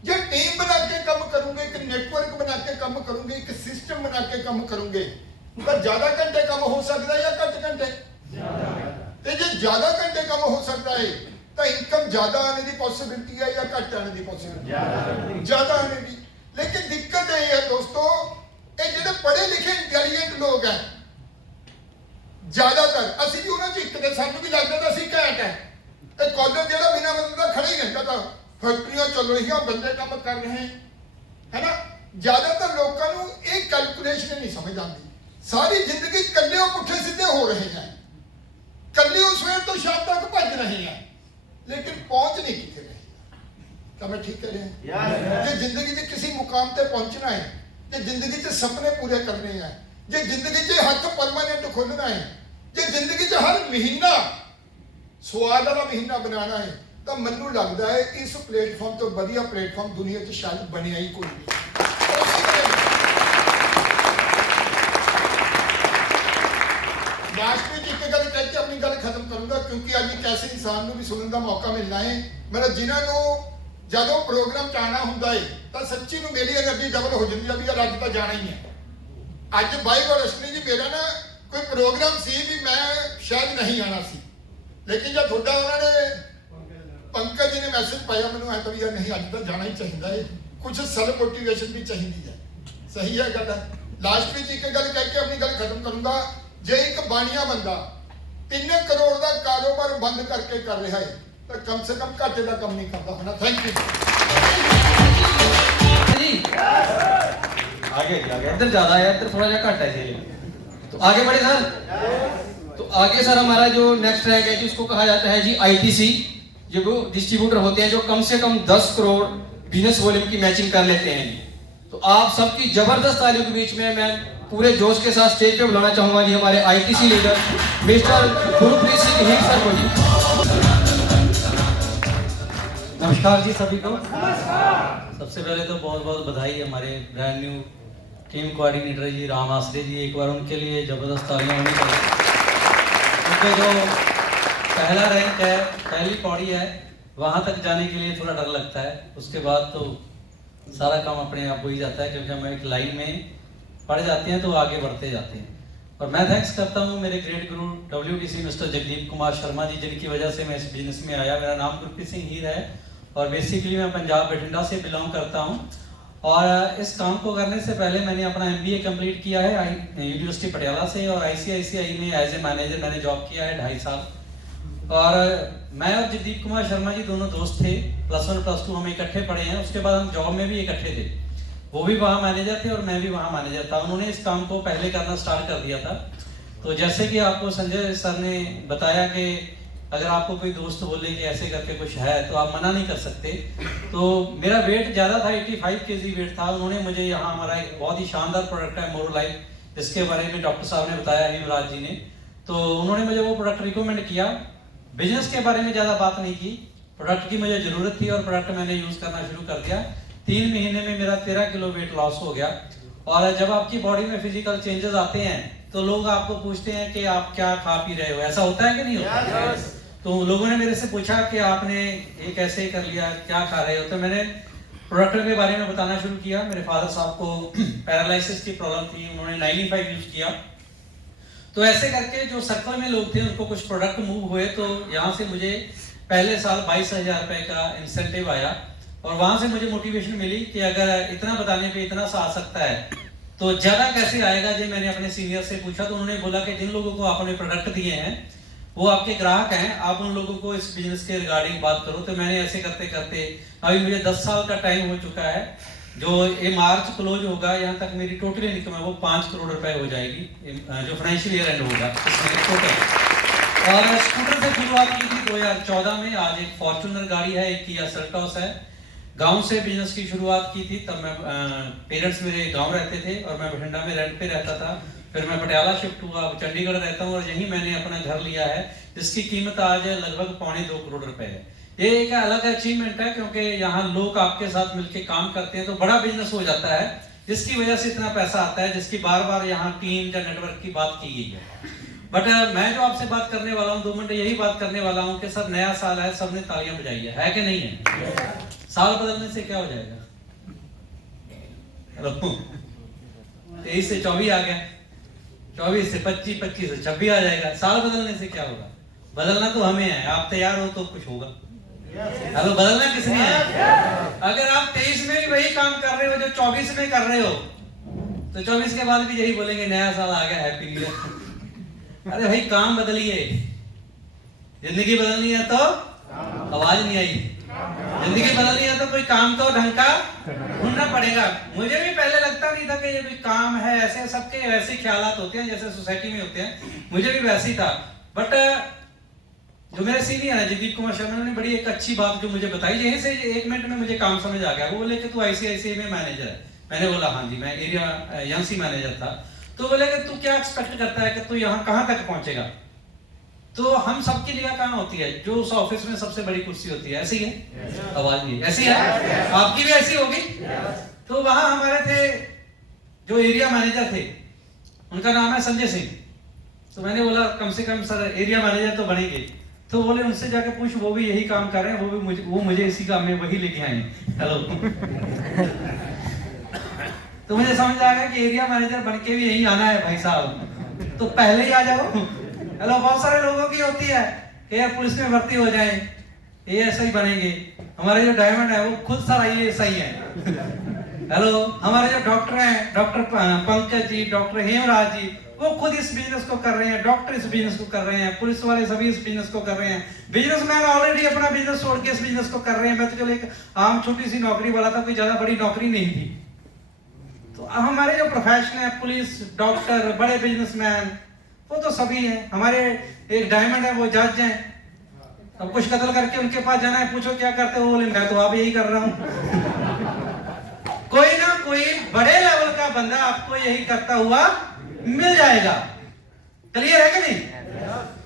ਜੇ ਟੀਮ ਬਣਾ ਕੇ ਕੰਮ ਕਰੋਗੇ, ਇੱਕ ਨੈਟਵਰਕ ਬਣਾ ਕੇ ਕੰਮ ਕਰੋਗੇ, ਇੱਕ ਸਿਸਟਮ ਬਣਾ ਕੇ ਕੰਮ ਕਰੋਗੇ, ਤਾਂ ਜ਼ਿਆਦਾ ਘੰਟੇ ਕੰਮ ਹੋ ਸਕਦਾ ਜਾਂ ਘੱਟ ਘੰਟੇ? ਤੇ ਜੇ ਜ਼ਿਆਦਾ ਘੰਟੇ ਕੰਮ ਹੋ ਸਕਦਾ ਹੈ ਤਾਂ ਇਨਕਮ ਜ਼ਿਆਦਾ ਆने ਦੀ ਪੋਸਿਬਿਲਿਟੀ ਹੈ ਜਾਂ ਘੱਟ ਆने ਦੀ ਪੋਸਿਬਿਲਿਟੀ? ਜ਼ਿਆਦਾ ਆने ਦੀ। ਲੇਕਿਨ ਦਿੱਕਤ ਇਹ ਹੈ ਦੋਸਤੋ, ਇਹ ਜਿਹੜੇ ਪੜ੍ਹੇ ਲਿਖੇ ਇੰਟੈਲੀਜੈਂਟ ਲੋਕ ਹੈ, ਜ਼ਿਆਦਾਤਰ ਅਸੀਂ ਵੀ ਉਹਨਾਂ 'ਚ ਇੱਕ ਦੇ, ਸਾਨੂੰ ਵੀ ਲੱਗਦਾ ਤਾਂ ਅਸੀਂ ਘੈਂਟ ਹੈ। ਇਹ ਕਾਲਜ ਜਿਹੜਾ ਬਿਨਾਂ ਮਤਲਬ ਦਾ ਖੜਾ ਹੀ ਰਹਿੰਦਾ, ਤਾਂ ਫੈਕਟਰੀਆਂ ਚੱਲ ਰਹੀਆਂ, ਬੰਦੇ ਕੰਮ ਕਰ ਰਹੇ ਹੈ ਨਾ। ਜ਼ਿਆਦਾਤਰ ਲੋਕਾਂ ਨੂੰ ਇਹ ਕੈਲਕੂਲੇਸ਼ਨ ਨਹੀਂ ਸਮਝ ਆਉਂਦੀ। ਸਾਰੀ ਜ਼ਿੰਦਗੀ ਇਕੱਲੇ ਉਹ ਪੁੱਠੇ ਸਿੱਧੇ ਹੋ ਰਹੇ ਹੈ, ਇਕੱਲੇ ਉਹ ਸਵੇਰ ਤੋਂ ਸ਼ਾਮ ਤੱਕ ਭੱਜ ਰਹੇ ਹੈ, ਲੇਕਿਨ ਪਹੁੰਚ ਨਹੀਂ ਕਿਤੇ ਰਹੇ। ਤਾਂ ਮੈਂ ਠੀਕ ਕਹਿ ਰਿਹਾ? ਜੇ ਜ਼ਿੰਦਗੀ ਦੇ ਕਿਸੇ ਮੁਕਾਮ ਤੇ ਪਹੁੰਚਣਾ ਹੈ, ਜੇ ਜ਼ਿੰਦਗੀ 'ਚ ਸੁਪਨੇ ਪੂਰੇ ਕਰਨੇ ਹੈ, ਜੇ ਜ਼ਿੰਦਗੀ 'ਚ ਹੱਥ ਪਰਮਾਨੈਂਟ ਖੋਲ੍ਹਣਾ ਹੈ, ਜੇ ਜ਼ਿੰਦਗੀ 'ਚ ਹਰ ਮਹੀਨਾ ਸਵਾਦ ਵਾਲਾ ਮਹੀਨਾ ਬਣਾਉਣਾ ਹੈ, ਤਾਂ ਮੈਨੂੰ ਲੱਗਦਾ ਹੈ ਇਸ ਪਲੇਟਫਾਰਮ ਤੋਂ ਵਧੀਆ ਪਲੇਟਫਾਰਮ ਦੁਨੀਆ 'ਚ ਸ਼ਾਇਦ ਬਣਿਆ ਹੀ ਕੋਈ ਨਹੀਂ। ਲਾਸਟ ਵਿੱਚ ਇੱਕ ਗੱਲ ਕਹਿ ਕੇ ਆਪਣੀ ਗੱਲ ਖਤਮ ਕਰੂੰਗਾ, ਕਿਉਂਕਿ ਅੱਜ ਇੱਕ ਐਸੇ ਇਨਸਾਨ ਨੂੰ ਵੀ ਸੁਣਨ ਦਾ ਮੌਕਾ ਮਿਲਣਾ ਹੈ, ਮਤਲਬ ਜਿਨ੍ਹਾਂ ਨੂੰ ਜਦੋਂ ਪ੍ਰੋਗਰਾਮ 'ਚ ਆਉਣਾ ਹੁੰਦਾ ਹੈ ਤਾਂ ਸੱਚੀ ਨੂੰ ਮੇਰੀ એનર્ਜੀ ਡਬਲ ਹੋ ਜਾਂਦੀ ਹੈ ਵੀ ਯਾਰ ਅੱਜ ਤਾਂ ਜਾਣਾ ਹੀ ਹੈ। ਅੱਜ ਬਾਈ ਗੋਡ ਅਸ਼ਵਨੀ ਜੀ, ਮੇਰਾ ਨਾ ਕੋਈ ਪ੍ਰੋਗਰਾਮ ਸੀ ਵੀ ਮੈਂ ਸ਼ਾਇਦ ਨਹੀਂ ਆਣਾ ਸੀ, ਲੇਕਿਨ ਜਦ ਤੁਹਾਡਾ ਉਹਨਾਂ ਨੇ ਪੰਕਜ ਜੀ ਨੇ ਮੈਸੇਜ ਪਾਇਆ, ਮੈਨੂੰ ਐਂ ਤਾਂ ਵੀ ਯਾਰ ਨਹੀਂ ਅੱਜ ਤਾਂ ਜਾਣਾ ਹੀ ਚਾਹੀਦਾ ਹੈ, ਕੁਝ ਸੈਲਫ ਮੋਟੀਵੇਸ਼ਨ ਵੀ ਚਾਹੀਦੀ ਹੈ। ਸਹੀ ਹੈ ਗੱਲ। ਲਾਸਟ ਵਿੱਚ ਇੱਕ ਗੱਲ ਕਹਿ ਕੇ ਆਪਣੀ ਗੱਲ ਖਤਮ ਕਰੂੰਗਾ। ਜੇ ਇੱਕ ਬਾਣੀਆ ਬੰਦਾ 3 ਕਰੋੜ ਦਾ ਕਾਰੋਬਾਰ ਬੰਦ ਕਰਕੇ ਕਰ ਰਿਹਾ ਹੈ ਤਾਂ ਕਮ ਸੇ ਕਮ ਘਾਟੇ ਦਾ ਕੰਮ ਨਹੀਂ करता होना। थैंक यू जी। आगे इधर ज्यादा है, इधर थोड़ा सा घट है जी। तो आगे बढ़े सर। तो आगे सर हमारा जो नेक्स्ट रैंक है जी, उसको कहा जाता है जी ITC। जो वो डिस्ट्रीब्यूटर होते हैं जो कम से कम 10 करोड़ बिजनेस वॉल्यूम की मैचिंग कर लेते हैं। तो आप सबकी जबरदस्त तालियों के बीच में मैं पूरे जोश के साथ स्टेज पे बुलाना चाहूंगा जी हमारे ITC leader mister Gurpreet Singh Heer sir को जी। नमस्कार जी सभी को। सबसे पहले तो बहुत बहुत बधाई हमारे ब्रांड न्यू टीम कोऑर्डिनेटर जी राम आसरे जी, एक बार उनके लिए जबरदस्त तालियां होनी चाहिए, क्योंकि जो पहला रैंक है, पहली पौड़ी है, वहाँ तक जाने के लिए थोड़ा डर लगता है, उसके बाद तो सारा काम अपने आप हो ही जाता है, क्योंकि हम एक लाइन में पढ़ जाते हैं तो आगे बढ़ते जाते हैं। और मैं थैंक्स करता हूँ मेरे ग्रेट गुरु WTC मिस्टर जगदीप कुमार शर्मा जी, जिनकी वजह से मैं इस बिजनेस में आया। मेरा नाम गुरप्रीत सिंह हीर है और बेसिकली मैं पंजाब बठिंडा से बिलोंग करता हूँ। और इस काम को करने से पहले मैंने अपना MBA कंप्लीट किया है यूनिवर्सिटी पटियाला से, और ICICI में एज ए मैनेजर मैंने जॉब किया है 2.5 साल। और मैं और जगदीप कुमार शर्मा जी दोनों दोस्त थे, +1 +2 हम इकट्ठे पढ़े हैं। उसके बाद हम जॉब में भी इकट्ठे थे, वो भी वहाँ मैनेजर थे और मैं भी वहाँ मैनेजर था। उन्होंने इस काम को पहले करना स्टार्ट कर दिया था। तो जैसे कि आपको संजय सर ने बताया कि अगर आपको कोई दोस्त बोले कि ऐसे करके कुछ है तो आप मना नहीं कर सकते। तो मेरा वेट ज़्यादा था, 85 kg वेट था। उन्होंने मुझे यहाँ हमारा एक बहुत ही शानदार प्रोडक्ट है मोरो लाइफ, जिसके बारे में डॉक्टर साहब ने बताया, युवराज जी ने, तो उन्होंने मुझे वो प्रोडक्ट रिकमेंड किया। बिजनेस के बारे में ज़्यादा बात नहीं की, प्रोडक्ट की मुझे ज़रूरत थी और प्रोडक्ट मैंने यूज़ करना शुरू कर दिया। 3 महीने में मेरा 13 किलो वेट लॉस हो गया। और जब आपकी बॉडी में फिजिकल चेंजेस आते हैं तो लोग आपको पूछते हैं कि आप क्या खा पी रहे हो, ऐसा होता है कि नहीं होता? तो लोगों ने मेरे से पूछा कि आपने ये कैसे कर लिया, क्या खा रहे हो? तो मैंने प्रोडक्ट के बारे में बताना शुरू किया। मेरे फादर साहब को पैरालिसिस की प्रॉब्लम थी, उन्होंने 95 यूज किया। तो ऐसे करके जो सर्कल में लोग थे उनको कुछ प्रोडक्ट मूव हुए, तो यहाँ से मुझे पहले साल 22,000 रुपए का इंसेंटिव आया और वहां से मुझे मोटिवेशन मिली कि अगर इतना बताने पे इतना सा आ सकता है तो ज्यादा कैसे आएगा। जब मैंने अपने सीनियर से पूछा तो उन्होंने बोला कि जिन लोगों को आपने प्रोडक्ट दिए हैं वो आपके ग्राहक हैं, आप उन लोगों को इस बिजनेस के रिगार्डिंग बात करो। तो मैंने ऐसे करते करते अभी मुझे 10 साल का टाइम हो चुका है। जो ये मार्च क्लोज होगा, यहाँ तक मेरी टोटल इनकम है वो 5 करोड़ रुपए हो जाएगी, जो फाइनेंशियल ईयर एंड होगा इसमें टोटल। और स्कूटर से शुरुआत की थी 2014 में। आज एक फॉर्च्यूनर गाड़ी है, एक किया सेल्टॉस है। गांव से बिजनेस की शुरुआत की थी, तब मैं पेरेंट्स मेरे गांव रहते थे और मैं बठिंडा में रेंट पे रहता था। फिर मैं पटियाला शिफ्ट हुआ, अब चंडीगढ़ रहता हूँ और यहीं मैंने अपना घर लिया है जिसकी कीमत आज लगभग 2.25 करोड़ रुपए है। ये एक अलग अचीवमेंट है क्योंकि यहाँ लोग आपके साथ मिलकर काम करते हैं तो बड़ा बिजनेस हो जाता है, जिसकी वजह से इतना पैसा आता है, जिसकी बार बार यहाँ टीम या नेटवर्क की बात की गई है। बट मैं जो आपसे बात करने वाला हूँ 2 मिनट यही बात करने वाला हूँ कि सर नया साल है, सबने तालियां बजाई है कि नहीं है? साल बदलने से क्या हो जाएगा? 23 से 24 आ गया, 24 से 25, 25 से 26 आ जाएगा। साल बदलने से क्या होगा? बदलना तो हमें है, आप तैयार हो तो कुछ होगा। हेलो, बदलना किसने है? अगर आप 23 में भी वही काम कर रहे हो जो 24 में कर रहे हो तो 24 के बाद भी यही बोलेंगे नया साल आ गया, हैप्पी न्यू ईयर। अरे भाई काम बदलिए, जिंदगी बदलनी है तो आवाज नहीं आई, जिंदगी बदलनी है तो कोई काम तो ढंग का ढूंढना पड़ेगा। मुझे भी पहले लगता नहीं था कि ये कोई काम है, ऐसे सबके वैसे ख्यालात होते हैं जैसे सोसाइटी में होते हैं, मुझे भी वैसे ही था। बट जो मेरे सीनियर है जगदीप कुमार शर्मा, उन्होंने बड़ी एक अच्छी बात जो मुझे बताई, यहीं से 1 मिनट में मुझे काम समझ आ गया। वो बोले कि तू ICICI में मैनेजर है। मैंने बोला हाँ जी, मैं एरिया एजेंसी मैनेजर था। तो बोले कि तू क्या एक्सपेक्ट करता है कि तू यहाँ कहाँ तक पहुंचेगा? तो हम सबकी जगह कहाँ होती है? जो उस ऑफिस में सबसे बड़ी कुर्सी होती है, ऐसी है? आवाज नहीं ऐसी है? आपकी भी ऐसी होगी? तो वहां हमारे थे जो एरिया मैनेजर थे, उनका नाम है संजय सिंह। तो मैंने बोला कम से कम सर एरिया मैनेजर तो बनेंगे। तो बोले उनसे जाके पूछ, वो भी यही काम कर रहे हैं, वो मुझे इसी काम में वही लेके आए। हेलो तो मुझे समझ आ गया कि एरिया मैनेजर बन के भी यही आना है भाई साहब, तो पहले ही आ जाओ। हेलो, बहुत सारे लोगों की होती है कि यार पुलिस में भर्ती हो जाए, ASI बनेंगे। हमारे जो डायमंड है वो खुद सारा ASI है। हेलो, हमारे जो डॉक्टर हैं, डॉक्टर पंकज जी, डॉक्टर हेमराज जी, वो खुद इस बिजनेस को कर रहे हैं, डॉक्टर इस बिजनेस को कर रहे हैं, पुलिस वाले सभी इस बिजनेस को कर रहे हैं, बिजनेसमैन ऑलरेडी अपना बिजनेस छोड़ के इस बिजनेस को कर रहे हैं। मैं तो चलो एक आम छोटी सी नौकरी वाला था, कोई ज्यादा बड़ी नौकरी नहीं थी। तो हमारे जो प्रोफेशन है, पुलिस, डॉक्टर, बड़े बिजनेसमैन, वो तो सभी हैं। हमारे एक डायमंड है, वो जज हैं। अब कुछ कत्ल करके उनके पास जाना है, पूछो क्या करते हो? बोले मैं तो आप यही कर रहा हूं। कोई ना कोई बड़े लेवल का बंदा आपको यही करता हुआ मिल जाएगा। क्लियर है कि नहीं?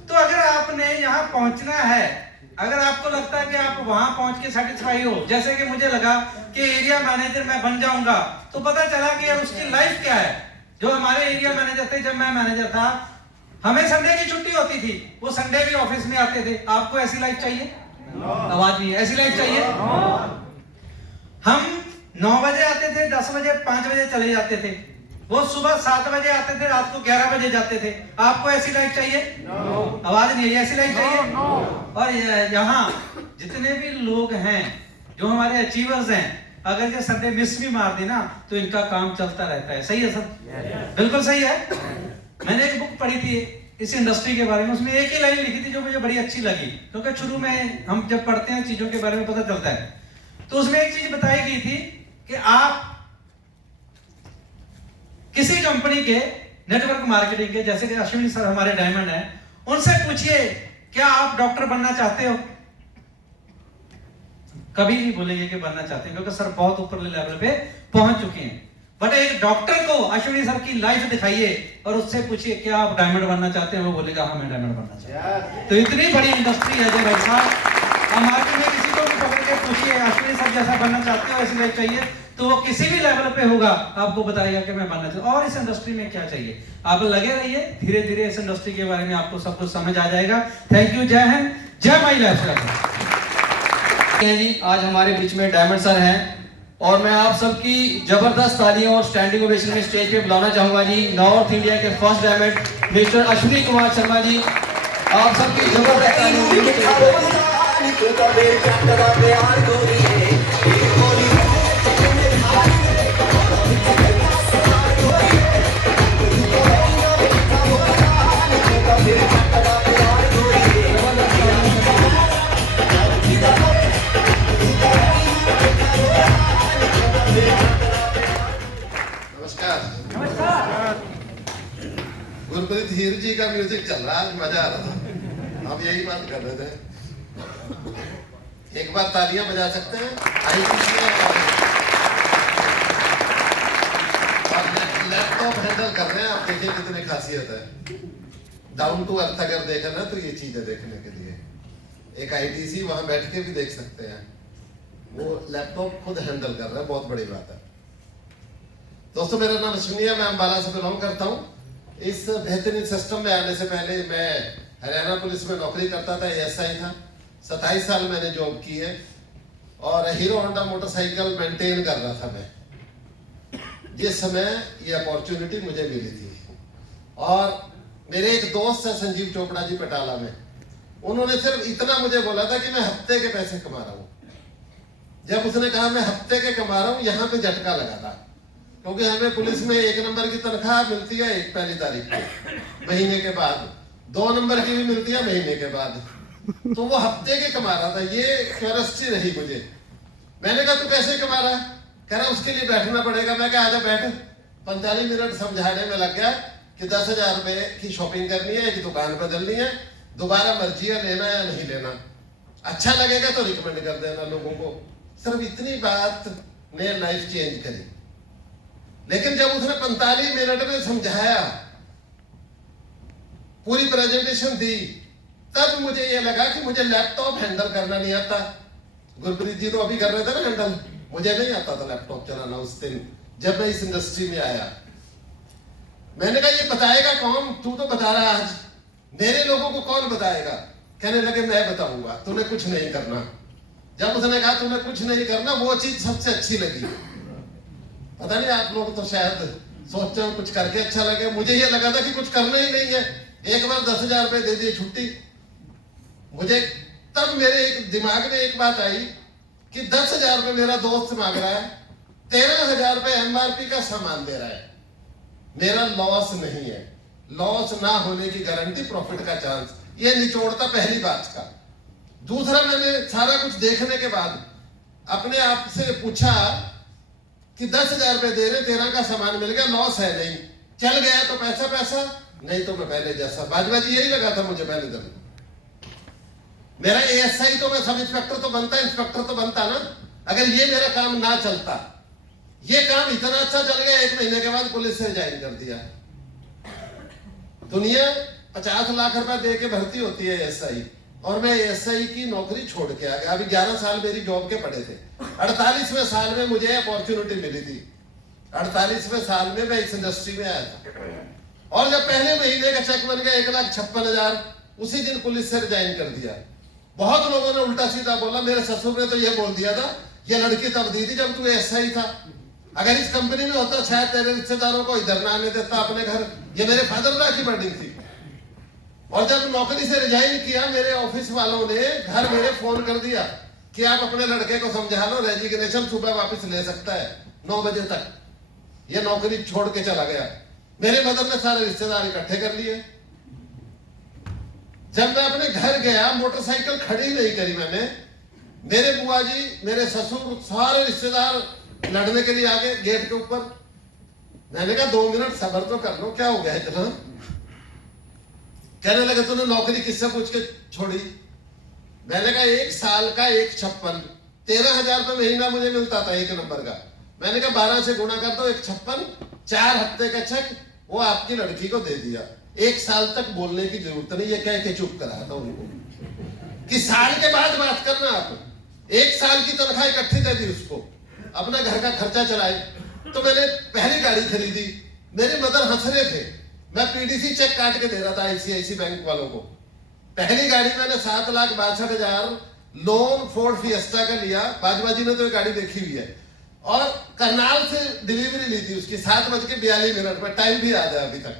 तो अगर आपने यहाँ पहुंचना है, अगर आपको लगता है कि आप वहां पहुंच के सेटिस्फाई हो, जैसे कि मुझे लगा कि एरिया मैनेजर मैं बन जाऊंगा, तो पता चला कि यार उसकी लाइफ क्या है। जो हमारे एरिया मैनेजर थे, जब मैं मैनेजर था, हमें संडे की छुट्टी होती थी, वो संडे भी ऑफिस में आते थे। आपको ऐसी लाइफ चाहिए? आवाज नहीं, ऐसी लाइफ चाहिए? हम 9 बजे आते थे, 10 बजे 5 बजे चले जाते थे। वो सुबह 7 बजे आते थे, रात को 11 बजे जाते थे। आपको ऐसी लाइफ चाहिए? आवाज नहीं है, ऐसी लाइफ चाहिए? और यहाँ जितने भी लोग हैं जो हमारे अचीवर्स हैं, अगर ये संडे मिस भी मार देना तो इनका काम चलता रहता है। सही है सर? बिल्कुल सही है। मैंने एक बुक पढ़ी थी इस इंडस्ट्री के बारे में, उसमें एक ही लाइन लिखी थी जो मुझे बड़ी अच्छी लगी, क्योंकि शुरू में हम जब पढ़ते हैं चीजों के बारे में पता चलता है। तो उसमें एक चीज बताई गई थी कि आप किसी कंपनी के नेटवर्क मार्केटिंग के, जैसे कि अश्विनी सर हमारे डायमंड हैं, उनसे पूछिए क्या आप डॉक्टर बनना चाहते हो? कभी नहीं बोलेंगे कि बनना चाहते हैं, क्योंकि सर बहुत ऊपर लेवल पे पहुंच चुके हैं। बट एक डॉक्टर को अश्विनी सर की लाइफ दिखाइए और उससे पूछिए क्या आप डायमंड बनना चाहते हैं, वो बोलेगा हाँ मैं डायमंड बनना चाहता हूं। तो इतनी बड़ी इंडस्ट्री है जो भाई साहब, हम मार्केट में किसी को भी पकड़ के पूछिए अश्विनी सर जैसा बनना चाहते हो, ऐसी लाइफ चाहिए, तो वो किसी भी लेवल पे होगा आपको बताएगा कि मैं बनना चाहता हूं। और इस इंडस्ट्री में क्या चाहिए, आप लगे रहिए, धीरे धीरे इस इंडस्ट्री के बारे में आपको सब कुछ समझ आ जाएगा। थैंक यू, जय हिंद, जय माई लाइफ। जी आज हमारे बीच में डायमंड सर हैं, और मैं आप सबकी जबरदस्त तालियों और स्टैंडिंग ओवेशन में स्टेज पे बुलाना चाहूंगा जी नॉर्थ इंडिया के first diamond mister Ashwini Kumar Sharma ji. आप सबकी जबरदस्त तालियों। गुरप्रीत हीर जी का म्यूजिक चल रहा है, आज मजा आ रहा था। हम यही बात कर रहे थे, एक बार तालियां बजा सकते हैं। लैपटॉप हैंडल कर रहे हैं, आप देखिए कितनी खासियत है। डाउन टू अर्थ अगर देखा ना तो ये चीजें देखने के लिए एक आईटीसी वहां बैठ के भी देख सकते हैं, वो लैपटॉप खुद हैंडल कर रहा है, बहुत बड़ी बात है। दोस्तों मेरा नाम अश्विनी है, मैं अम्बाला से बिलोंग करता हूँ। इस बेहतरीन सिस्टम में आने से पहले मैं हरियाणा पुलिस में नौकरी करता था, एएसआई था। 27 साल मैंने जॉब की है और हीरो होंडा मोटरसाइकिल मेंटेन कर रहा था मैं। जिस समय ये अपॉर्चुनिटी मुझे मिली थी और मेरे एक दोस्त है संजीव चोपड़ा जी पटाला में, उन्होंने सिर्फ इतना मुझे बोला था कि मैं हफ्ते के पैसे कमा रहा हूँ। जब उसने कहा मैं हफ्ते के कमा रहा हूँ, यहाँ पे झटका लगा था, क्योंकि हमें पुलिस में 1 नंबर की तनख्वाह मिलती है 1 तारीख को, महीने के बाद 2 नंबर की भी मिलती है महीने के बाद। तो वो हफ्ते के कमा रहा था, ये क्यूरियोसिटी रही मुझे। मैंने कहा तू कैसे कमा रहा है? कह रहा उसके लिए बैठना पड़ेगा। मैं कहा आजा बैठ। 45 मिनट समझाने में लग गया कि 10,000 रुपए की शॉपिंग करनी है, एक दुकान बदलनी है, दोबारा मर्जी है लेना या नहीं लेना, अच्छा लगेगा तो रिकमेंड कर देना लोगों को। सिर्फ इतनी बात ने लाइफ चेंज करी। लेकिन जब उसने 45 मिनट में समझाया, पूरी प्रेजेंटेशन दी, तब मुझे यह लगा कि मुझे लैपटॉप हैंडल करना नहीं आता। गुरप्रीत जी तो अभी कर रहे थे ना हैंडल, मुझे नहीं आता था लैपटॉप चलाना उस दिन जब मैं इस इंडस्ट्री में आया। मैंने कहा ये बताएगा कौन? तू तो बता रहा आज, मेरे लोगों को कौन बताएगा? कहने लगे मैं बताऊंगा, तूने कुछ नहीं करना। जब उसने कहा तूने कुछ नहीं करना, वो चीज सबसे अच्छी लगी। पता नहीं आप लोग तो शायद सोचते हो कुछ करके अच्छा लगे, मुझे ये लगा था कि कुछ करना ही नहीं है। एक बार 10,000 रुपए दे दिए छुट्टी। मुझे तब मेरे एक दिमाग में एक बात आई कि 10,000 रुपए मेरा दोस्त मांग रहा है, 13,000 रुपए एमआरपी का सामान दे रहा है, मेरा लॉस नहीं है। लॉस ना होने की गारंटी, प्रॉफिट का चांस, ये निचोड़ता पहली बात का। दूसरा, मैंने सारा कुछ देखने के बाद अपने आप से पूछा कि 10,000 रुपए दे रहे, 13 का सामान मिल गया, लॉस है नहीं, चल गया तो पैसा पैसा, नहीं तो मैं पहले जैसा। बाजबाजी यही लगा था मुझे पहले दिन। मेरा एएसआई तो मैं सब इंस्पेक्टर तो बनता, इंस्पेक्टर तो बनता ना, अगर ये मेरा काम ना चलता। ये काम इतना अच्छा चल गया, 1 महीने के बाद पुलिस से रिजाइन कर दिया। दुनिया 50 लाख रुपए दे के भर्ती होती है एएसआई, और मैं एएसआई की नौकरी छोड़ के आ गया। अभी 11 साल मेरी जॉब के पड़े थे। 48वें साल में मुझे अपॉर्चुनिटी मिली थी। 48वें साल में मैं इस इंडस्ट्री में आया था, और जब पहले महीने का चेक बन गया 1,56,000, उसी दिन पुलिस से रिजाइन कर दिया। बहुत लोगों ने उल्टा सीधा बोला, मेरे ससुर ने तो ये बोल दिया था, ये लड़की तब दी थी जब तू एएसआई था, अगर इस कंपनी में होता शायद तेरे रिश्तेदारों को इधर ना आने देता अपने घर। ये मेरे फादर ला की बर्डिंग थी। और जब नौकरी से रिजाइन किया, मेरे ऑफिस वालों ने घर मेरे फोन कर दिया कि आप अपने लड़के को समझा लो, रेजिग्नेशन सुबह वापस ले सकता है 9 बजे तक। ये नौकरी छोड़ के चला गया। मेरे मदर ने सारे रिश्तेदार इकट्ठे कर लिए। जब मैं अपने घर गया, मोटरसाइकिल खड़ी नहीं करी मैंने, मेरे बुआ जी, मेरे ससुर, सारे रिश्तेदार लड़ने के लिए आ गए गेट के ऊपर। मैंने कहा 2 मिनट सब्र तो कर लो, क्या हो गया इतना? कहने लगे तूने नौकरी किससे पूछ के छोड़ी? मैंने कहा 1 साल का 1,56, 13,000 रुपए महीना मुझे मिलता था 1 नंबर का। मैंने कहा 12 से गुणा कर दो, 1,56, 4 हफ्ते का चेक वो आपकी लड़की को दे दिया। 1 साल तक बोलने की जरूरत नहीं, ये कह के चुप कराया था उनको कि साल के बाद बात करना। आप 1 साल की तनख्वाह इकट्ठी दे दी उसको, अपना घर का खर्चा चलाए। तो मैंने पहली गाड़ी खरीदी। मेरे मदर हंस रहे थे, मैं पीडीसी चेक काट के दे रहा था आईसीआईसी बैंक वालों को। पहली गाड़ी मैंने 7,62,000 लोन फोर्ड फिएस्टा का लिया। बाजबाजी ने तो ये गाड़ी देखी हुई है। और करनाल से डिलीवरी ली थी उसकी 7:42 में, टाइम भी याद है अभी तक।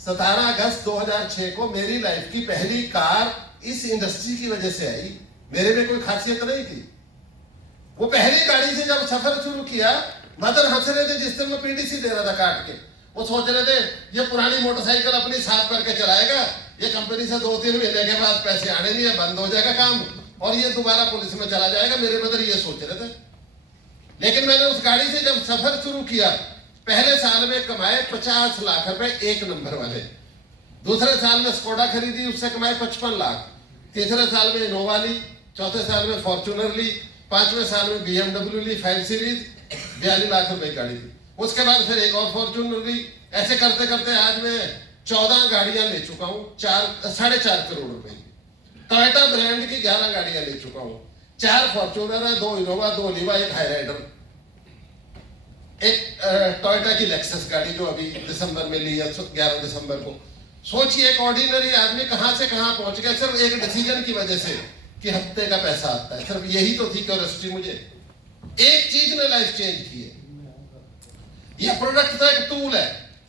17 अगस्त 2006 को मेरी लाइफ की पहली कार इस इंडस्ट्री की वजह से आई। मेरे में कोई खासियत नहीं थी। वो पहली गाड़ी से जब सफर शुरू किया, मदर हंस रहे थे जिस दिन मैं पीडीसी दे रहा था काट के। वो सोच रहे थे ये पुरानी मोटरसाइकिल अपनी साफ करके चलाएगा, ये कंपनी से 2-3 महीने के बाद पैसे आने नहीं है, बंद हो जाएगा काम और ये दोबारा पुलिस में चला जाएगा। मेरे मदर ये सोच रहे थे। लेकिन मैंने उस गाड़ी से जब सफर शुरू किया, पहले साल में कमाए 50 लाख रुपए, 1 नंबर वाले। दूसरे साल में स्कोडा खरीदी, उससे कमाए 55 लाख। तीसरे साल में इनोवा ली, चौथे साल में फॉर्च्यूनर ली, 5वें साल में BMW ली 5 सीरीज, 42 लाख रुपए की गाड़ी थी। उसके बाद फिर एक और फॉर्च्यूनर ली। ऐसे करते करते आज मैं 14 गाड़ियां ले चुका हूँ, 4.5 करोड़ रुपए की। टोयोटा ब्रांड की 11 गाड़ियां ले चुका हूँ, 4 फॉर्च्यूनर है, 2 इनोवा, 2 लीवा, 1 हाईराइडर, एक टोयोटा की लेक्सस गाड़ी जो अभी दिसंबर में ली है, 11 दिसंबर को। सोचिए एक ऑर्डिनरी आदमी कहां से कहां पहुंच गया सिर्फ एक डिसीजन की वजह से कि हफ्ते का पैसा आता है। सिर्फ यही तो थी क्यूरियोसिटी मुझे। एक चीज ने लाइफ चेंज की है। यह प्रोडक्ट तो एक टूल है।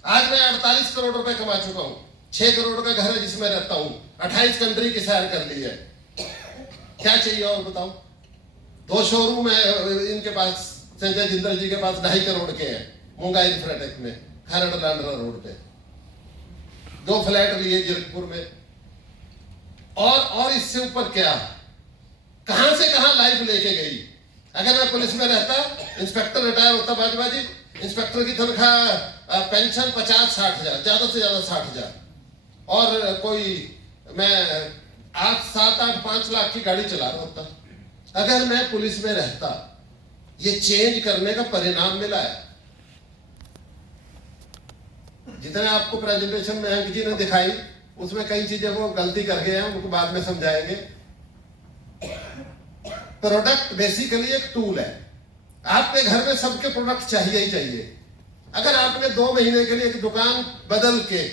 आज मैं 48 करोड़ रुपए कमा चुका हूं, 6 करोड़ का घर है जिसमें रहता हूं, 28 कंट्री की सैर कर ली है। क्या चाहिए और बताओ। 2 शोरूम है इनके पास, संजय जिंदल जी के पास 2.5 करोड़ के हैं, मूंगा इंफ्राटेक में, खरड़ लांडरा रोड पे। 2 फ्लैट लिए जीरकपुर में। और इससे ऊपर क्या, कहां से कहां लाइफ लेके गई। अगर मैं पुलिस में रहता, इंस्पेक्टर रिटायर होता बाजूबाजी, इंस्पेक्टर की तनख्वाह पेंशन 50-60 हजार, ज्यादा से ज्यादा 60 हजार, और कोई मैं 8-7-8-5 लाख की गाड़ी चला रहा होता। अगर मैं पुलिस में रहता, ये चेंज करने का परिणाम मिला है। जितने आपको प्रेजेंटेशन में अंक जी ने दिखाई, उसमें कई चीजें वो गलती कर गए हैं, उनको बाद में समझाएंगे। प्रोडक्ट बेसिकली एक टूल है। आपके घर में सबके प्रोडक्ट चाहिए ही चाहिए। अगर आपने 2 महीने के लिए एक दुकान बदल के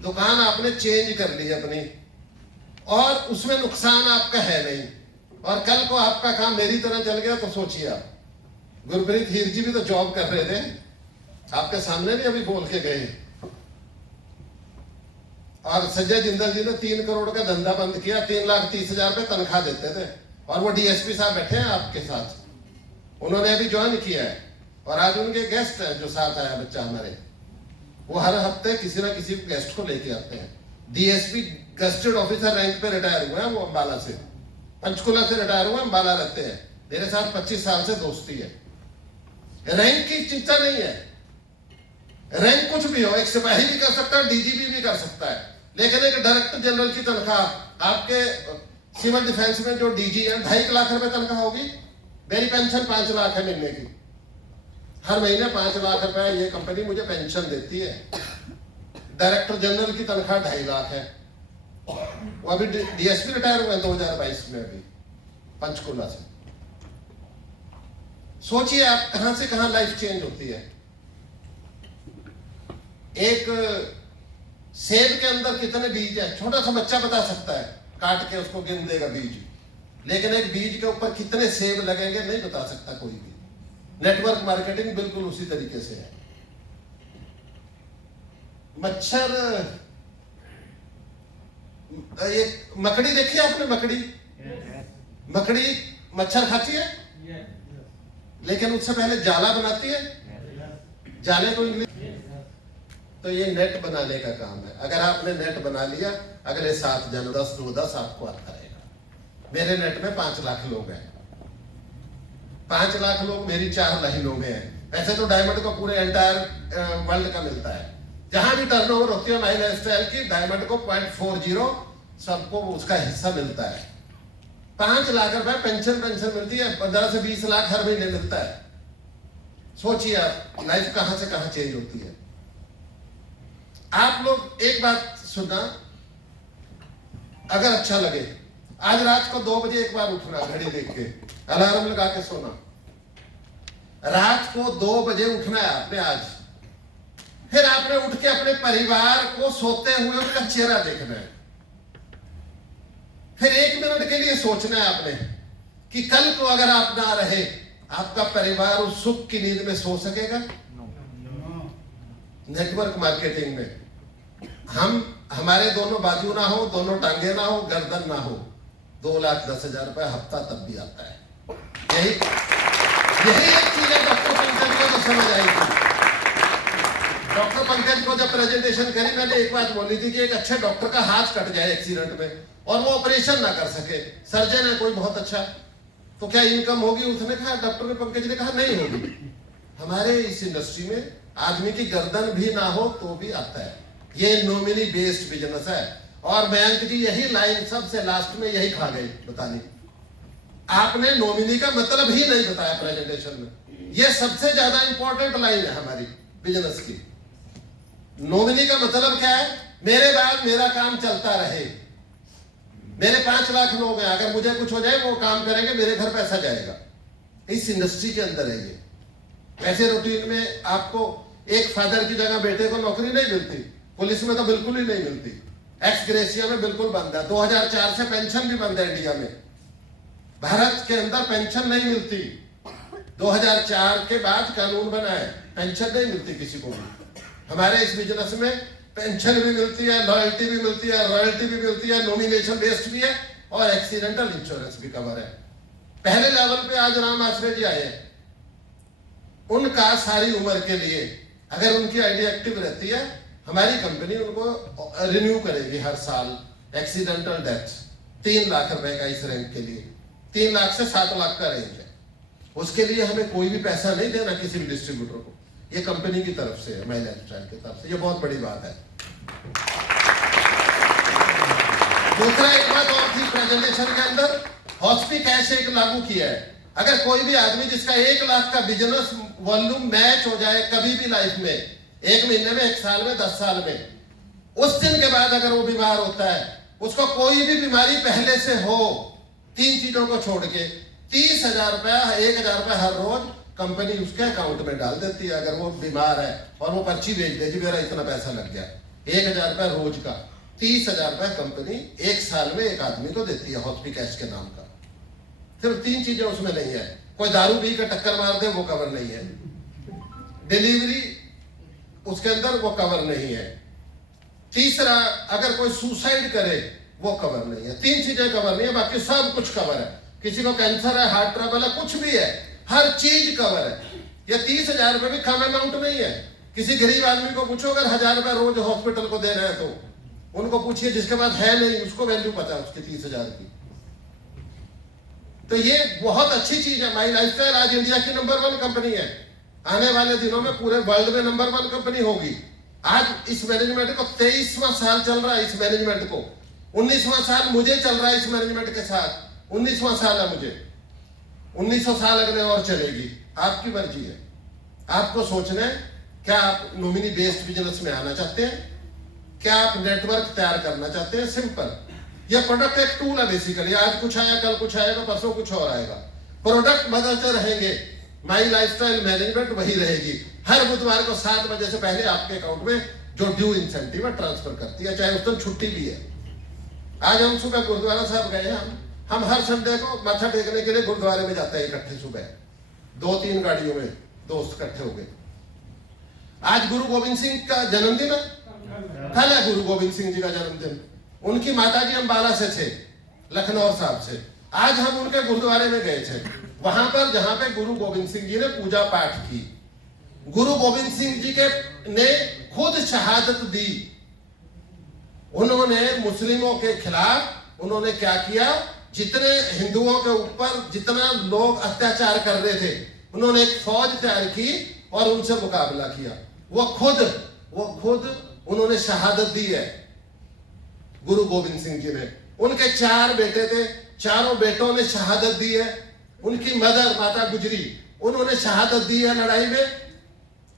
दुकान आपने चेंज कर ली अपनी, और उसमें नुकसान आपका है नहीं, और कल को आपका काम मेरी तरह चल गया, तो सोचिए आप। गुरप्रीत हीर जी भी तो जॉब कर रहे थे, आपके सामने नहीं अभी बोल के गए। और संजय जिंदल जी ने 3 करोड़ का धंधा बंद किया, 3,30,000 रुपए तनख्वाह देते थे, और वो डीएसपी साहब बैठे हैं आपके साथ, उन्होंने अभी ज्वाइन किया है, और आज उनके गेस्ट है जो साथ आया बच्चा हमारे, वो हर हफ्ते किसी ना किसी गेस्ट को लेके आते हैं। डीएसपी गस्टेड ऑफिसर रैंक पे रिटायर हुए हैं, वो अंबाला से, पंचकुला से रिटायर हुए, अंबाला रहते हैं, मेरे साथ 25 साल से दोस्ती है। रैंक की चिंता नहीं है, रैंक कुछ भी हो, एक सिपाही भी कर सकता है, डीजीपी भी कर सकता है, लेकिन एक डायरेक्टर जनरल की तनख्वाह, आपके सिविल डिफेंस में जो डीजी है 2.5 लाख रुपए तनख्वाह होगी, मेरी पेंशन 5 लाख है महीने की, हर महीने 5 लाख रुपए ये कंपनी मुझे पेंशन देती है। डायरेक्टर जनरल की तनख्वाह 2.5 लाख है। वो अभी डीएसपी रिटायर हुए 2022 में अभी पंचकुला से। सोचिए आप कहां से कहां लाइफ चेंज होती है। एक सेब के अंदर कितने बीज है, छोटा सा बच्चा बता सकता है, काट के उसको गिन देगा बीज, लेकिन एक बीज के ऊपर कितने सेब लगेंगे नहीं बता सकता कोई भी। नेटवर्क मार्केटिंग बिल्कुल उसी तरीके से है। मच्छर, एक मकड़ी देखी है आपने, मकड़ी मच्छर खाती है, लेकिन उससे पहले जाला बनाती है। जाले को इंग्लिश, तो ये नेट बनाने का काम है। अगर आपने नेट बना लिया, अगले 7 जन 10 आपको आता रहेगा। मेरे नेट में 5 लाख लोग हैं, 5 लाख लोग मेरी 4 लाइनों में हैं। ऐसे तो डायमंड को पूरे एंटायर वर्ल्ड का मिलता है, जहां भी टर्नओवर होती है माई लाइफस्टाइल की, डायमंड को 0.40 सबको उसका हिस्सा मिलता है। 5 लाख रुपए पेंशन मिलती है, 15 से 20 लाख हर महीने मिलता है। सोचिए आप लाइफ कहां से कहां चेंज होती है। आप लोग एक बात सुनना, अगर अच्छा लगे, आज रात को 2 बजे एक बार उठना, घड़ी देख के अलार्म लगा के सोना। रात को 2 बजे उठना है आपने आज। फिर आपने उठ के अपने परिवार को सोते हुए उनका चेहरा देखना है। फिर 1 मिनट के लिए सोचना है आपने कि कल को अगर आप ना रहे आपका परिवार उस सुख की नींद में सो सकेगा? नेटवर्क मार्केटिंग में हमारे दोनों बाजू ना हो, दोनों टांगे ना हो, गर्दन ना हो, 2,10,000 रुपए हफ्ता तब भी आता है। यही एक चीज है डॉक्टर पंकज को जो समझ आई थी। डॉक्टर पंकज को जब प्रेजेंटेशन करी, मैंने एक बात बोली थी कि एक अच्छे डॉक्टर का हाथ कट जाए एक्सीडेंट में और वो ऑपरेशन ना कर सके, सर्जन है कोई बहुत अच्छा, तो क्या इनकम होगी? उसने कहा, डॉक्टर पंकज ने कहा नहीं होगी। हमारे इस इंडस्ट्री में आदमी की गर्दन भी ना हो तो भी आता है। ये नॉमिनी बेस्ड बिजनेस है। और मयंक जी यही लाइन सबसे लास्ट में यही खा गए बताने। आपने नॉमिनी का मतलब ही नहीं बताया प्रेजेंटेशन में। ये सबसे ज्यादा इंपॉर्टेंट लाइन है हमारी बिजनेस की। नॉमिनी का मतलब क्या है? मेरे बाद मेरा काम चलता रहे। मेरे 5 लाख लोग हैं, अगर मुझे कुछ हो जाए वो काम करेंगे, मेरे घर पैसा जाएगा। इस इंडस्ट्री के अंदर है ये। ऐसे रूटीन में आपको एक फादर की जगह बेटे को नौकरी नहीं मिलती, पुलिस में तो बिल्कुल ही नहीं मिलती, एक्स ग्रेशिया में बिल्कुल बंद है। 2004 से पेंशन भी बंद है इंडिया में। भारत के अंदर पेंशन नहीं मिलती। 2004 के बाद कानून बना है, पेंशन नहीं मिलती किसी को भी। हमारे इस बिजनेस में पेंशन भी मिलती है, लॉयल्टी भी मिलती है, रॉयल्टी भी मिलती है, नॉमिनेशन बेस्ड भी है और एक्सीडेंटल इंश्योरेंस भी कवर है। पहले लेवल पे आज राम आश्रय जी आए हैं। उनका सारी उम्र के लिए अगर उनकी आईडी एक्टिव रहती है, हमारी कंपनी उनको रिन्यू करेगी हर साल। एक्सीडेंटल डेथ 3 लाख रुपए का इस रैंक के लिए, 3 लाख से 7 लाख का रेंज है। उसके लिए हमें कोई भी पैसा नहीं देना किसी भी डिस्ट्रीब्यूटर को, ये कंपनी की तरफ से है, माई लाइफस्टाइल की तरफ से। ये बहुत बड़ी बात है। दूसरा एक बात और थी प्रेजेंटेशन के अंदर, हॉस्पी कैश एक लागू किया है। अगर कोई भी आदमी जिसका 1 लाख का बिजनेस वॉल्यूम मैच हो जाए कभी भी लाइफ में, 1 महीने में, 1 साल में, 10 साल में, उस दिन के बाद अगर वो बीमार होता है, उसको कोई भी बीमारी पहले से हो, 3 चीजों को छोड़ के 30,000 रुपया, 1,000 रुपया हर रोज कंपनी उसके अकाउंट में डाल देती है। अगर वो बीमार है और वो पर्ची भेज दे, जी मेरा इतना पैसा लग गया, 1,000 रुपया रोज का, 30,000 रुपया कंपनी 1 साल में एक आदमी को देती है हॉस्पी कैश के नाम का। सिर्फ 3 चीजें उसमें नहीं है। कोई दारू पी के टक्कर मार दे वो कवर नहीं है, डिलीवरी उसके अंदर वो कवर नहीं है, तीसरा अगर कोई सुसाइड करे वो कवर नहीं है। 3 चीजें कवर नहीं है, बाकी सब कुछ कवर है। किसी को कैंसर है, हार्ट ट्रबल है, कुछ भी है, हर चीज कवर है। ये 30,000 रुपए भी कम अमाउंट नहीं है। किसी गरीब आदमी को पूछो अगर 1,000 रुपए रोज हॉस्पिटल को दे रहे हैं तो उनको पूछिए, जिसके पास है नहीं उसको वैल्यू पता है उसकी 30,000 की। तो ये बहुत अच्छी चीज है। माई लाइफस्टाइल आज इंडिया की नंबर 1 कंपनी है। आने वाले दिनों में पूरे वर्ल्ड में नंबर 1 कंपनी होगी। आज इस मैनेजमेंट को 23वां साल चल रहा है। इस मैनेजमेंट को 19वां साल मुझे चल रहा है इस मैनेजमेंट के साथ। 19वां साल है मुझे, 1900 साल अगले और चलेगी। आपकी मर्जी है, आपको सोचना है क्या आप नॉमिनी बेस्ड बिजनेस में आना चाहते हैं, क्या आप नेटवर्क तैयार करना चाहते हैं। सिंपल, यह प्रोडक्ट एक टूल है बेसिकली। आज कुछ आया, कल कुछ आएगा, परसों कुछ और आएगा, प्रोडक्ट बदलते रहेंगे, माई लाइफस्टाइल मैनेजमेंट वही रहेगी। हर बुधवार को 7 बजे से पहले आपके अकाउंट में जो ड्यू इंसेंटिव है ट्रांसफर करती है, चाहे उस दिन छुट्टी भी है। आज हम सुबह गुरुद्वारा साहब गए हैं। हम हर संडे को माथा टेकने के लिए गुरुद्वारे में जाते हैं इकट्ठे, सुबह 2-3 गाड़ियों में दोस्त इकट्ठे हो गए। आज गुरु गोविंद सिंह का जन्मदिन है, कल है गुरु गोविंद सिंह जी का जन्मदिन। उनकी माताजी अंबाला से थे, लखनऊ साहब से। आज हम उनके गुरुद्वारे में गए थे, वहां पर जहां पे गुरु गोविंद सिंह जी ने पूजा पाठ की। गुरु गोविंद सिंह जी के ने खुद शहादत दी। उन्होंने मुस्लिमों के खिलाफ उन्होंने क्या किया, जितने हिंदुओं के ऊपर जितना लोग अत्याचार कर रहे थे, उन्होंने एक फौज तैयार की और उनसे मुकाबला किया। वो खुद उन्होंने शहादत दी है गुरु गोविंद सिंह जी ने। उनके 4 बेटे थे, चारों बेटों ने शहादत दी है। उनकी मदर माता गुजरी, उन्होंने शहादत दी है लड़ाई में।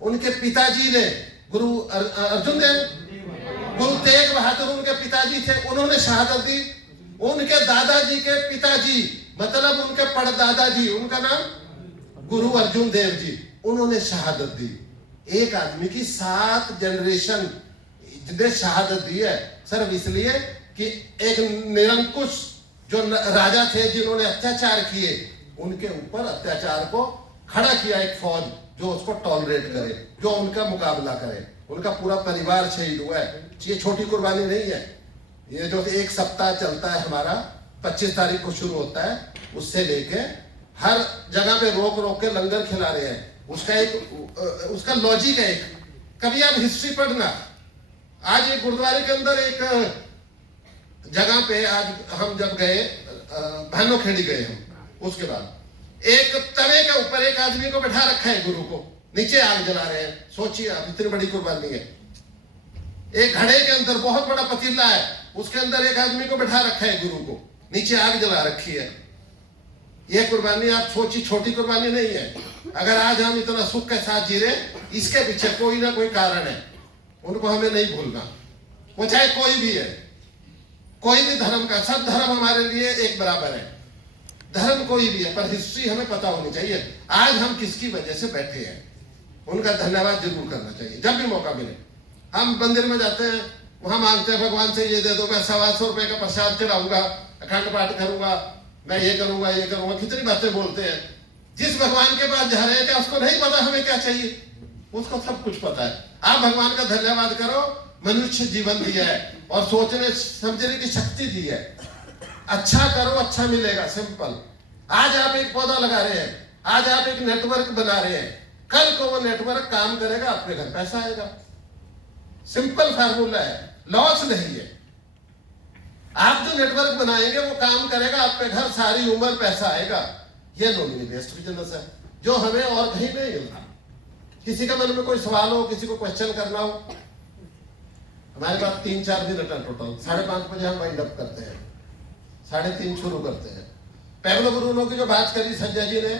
उनके पिताजी ने गुरु अर्जुन देव, गुरु तेग बहादुर उनके पिताजी थे, उन्होंने शहादत दी। उनके दादाजी के पिताजी मतलब उनके परदादा जी, उनका नाम गुरु अर्जुन देव जी, उन्होंने शहादत दी। एक आदमी की 7 जनरेशन ने शहादत दी है सिर्फ इसलिए कि एक निरंकुश जो राजा थे जिन्होंने अत्याचार किए, उनके ऊपर अत्याचार को खड़ा किया एक फौज जो उसको टॉलरेट करे, जो उनका मुकाबला करे। उनका पूरा परिवार शहीद हुआ है। ये छोटी कुर्बानी नहीं है। ये जो एक सप्ताह चलता है हमारा, 25 तारीख को शुरू होता है, उससे लेके हर जगह पे रोक रोक के लंगर खिला रहे हैं। उसका लॉजिक है। कभी आप हिस्ट्री पढ़ना, आज एक गुरुद्वारे के अंदर एक जगह पे आज हम जब गए, भानोखेड़ी गए हम, उसके बाद एक तवे के ऊपर एक आदमी को बैठा रखा है, गुरु को, नीचे आग जला रहे हैं। सोचिए आप, इतनी बड़ी कुर्बानी है। एक घड़े के अंदर बहुत बड़ा पतीला है, उसके अंदर एक आदमी को बैठा रखा है, गुरु को, नीचे आग जला रखी है। यह कुर्बानी आप सोचिए, छोटी कुर्बानी नहीं है। अगर आज हम इतना सुख के साथ जी रहे, इसके पीछे कोई ना कोई कारण है। उनको हमें नहीं भूलना, वो चाहे कोई भी है, कोई भी धर्म का। सब धर्म हमारे लिए एक बराबर है, धर्म कोई भी है, पर हिस्ट्री हमें पता होनी चाहिए। आज हम किसकी वजह से बैठे हैं, उनका धन्यवाद जरूर करना चाहिए। जब भी मौका मिले, हम मंदिर में जाते हैं, वहां मांगते हैं भगवान से ये दे दो, मैं 125 रुपए का प्रसाद चढ़ाऊंगा, अखंड पाठ करूंगा, मैं ये करूंगा, ये करूंगा, कितनी बातें बोलते हैं। जिस भगवान के पास जा रहे हैं, क्या उसको नहीं पता हमें क्या चाहिए? उसको सब कुछ पता है। आप भगवान का धन्यवाद करो, मनुष्य जीवन दिया है और सोचने समझने की शक्ति दी है। अच्छा करो, अच्छा मिलेगा, सिंपल। आज आप एक पौधा लगा रहे हैं, आज आप एक नेटवर्क बना रहे हैं, कल को वो नेटवर्क काम करेगा, आपके घर पैसा आएगा। सिंपल फार्मूला है, लॉस नहीं है। आप जो नेटवर्क बनाएंगे वो काम करेगा, आपके घर सारी उम्र पैसा आएगा। ये नॉमिनी बेस्ड बिजनेस है, जो हमें और कहीं नहीं मिलता। किसी का मन में कोई सवाल हो, किसी को क्वेश्चन करना हो, हमारे पास 3-4 मिनट है टोटल। 5:30 बजे हम वाइंड अप करते हैं, 3:30 शुरू करते हैं। पैब्लो ब्रूनो की जो बात करी संजय जी ने,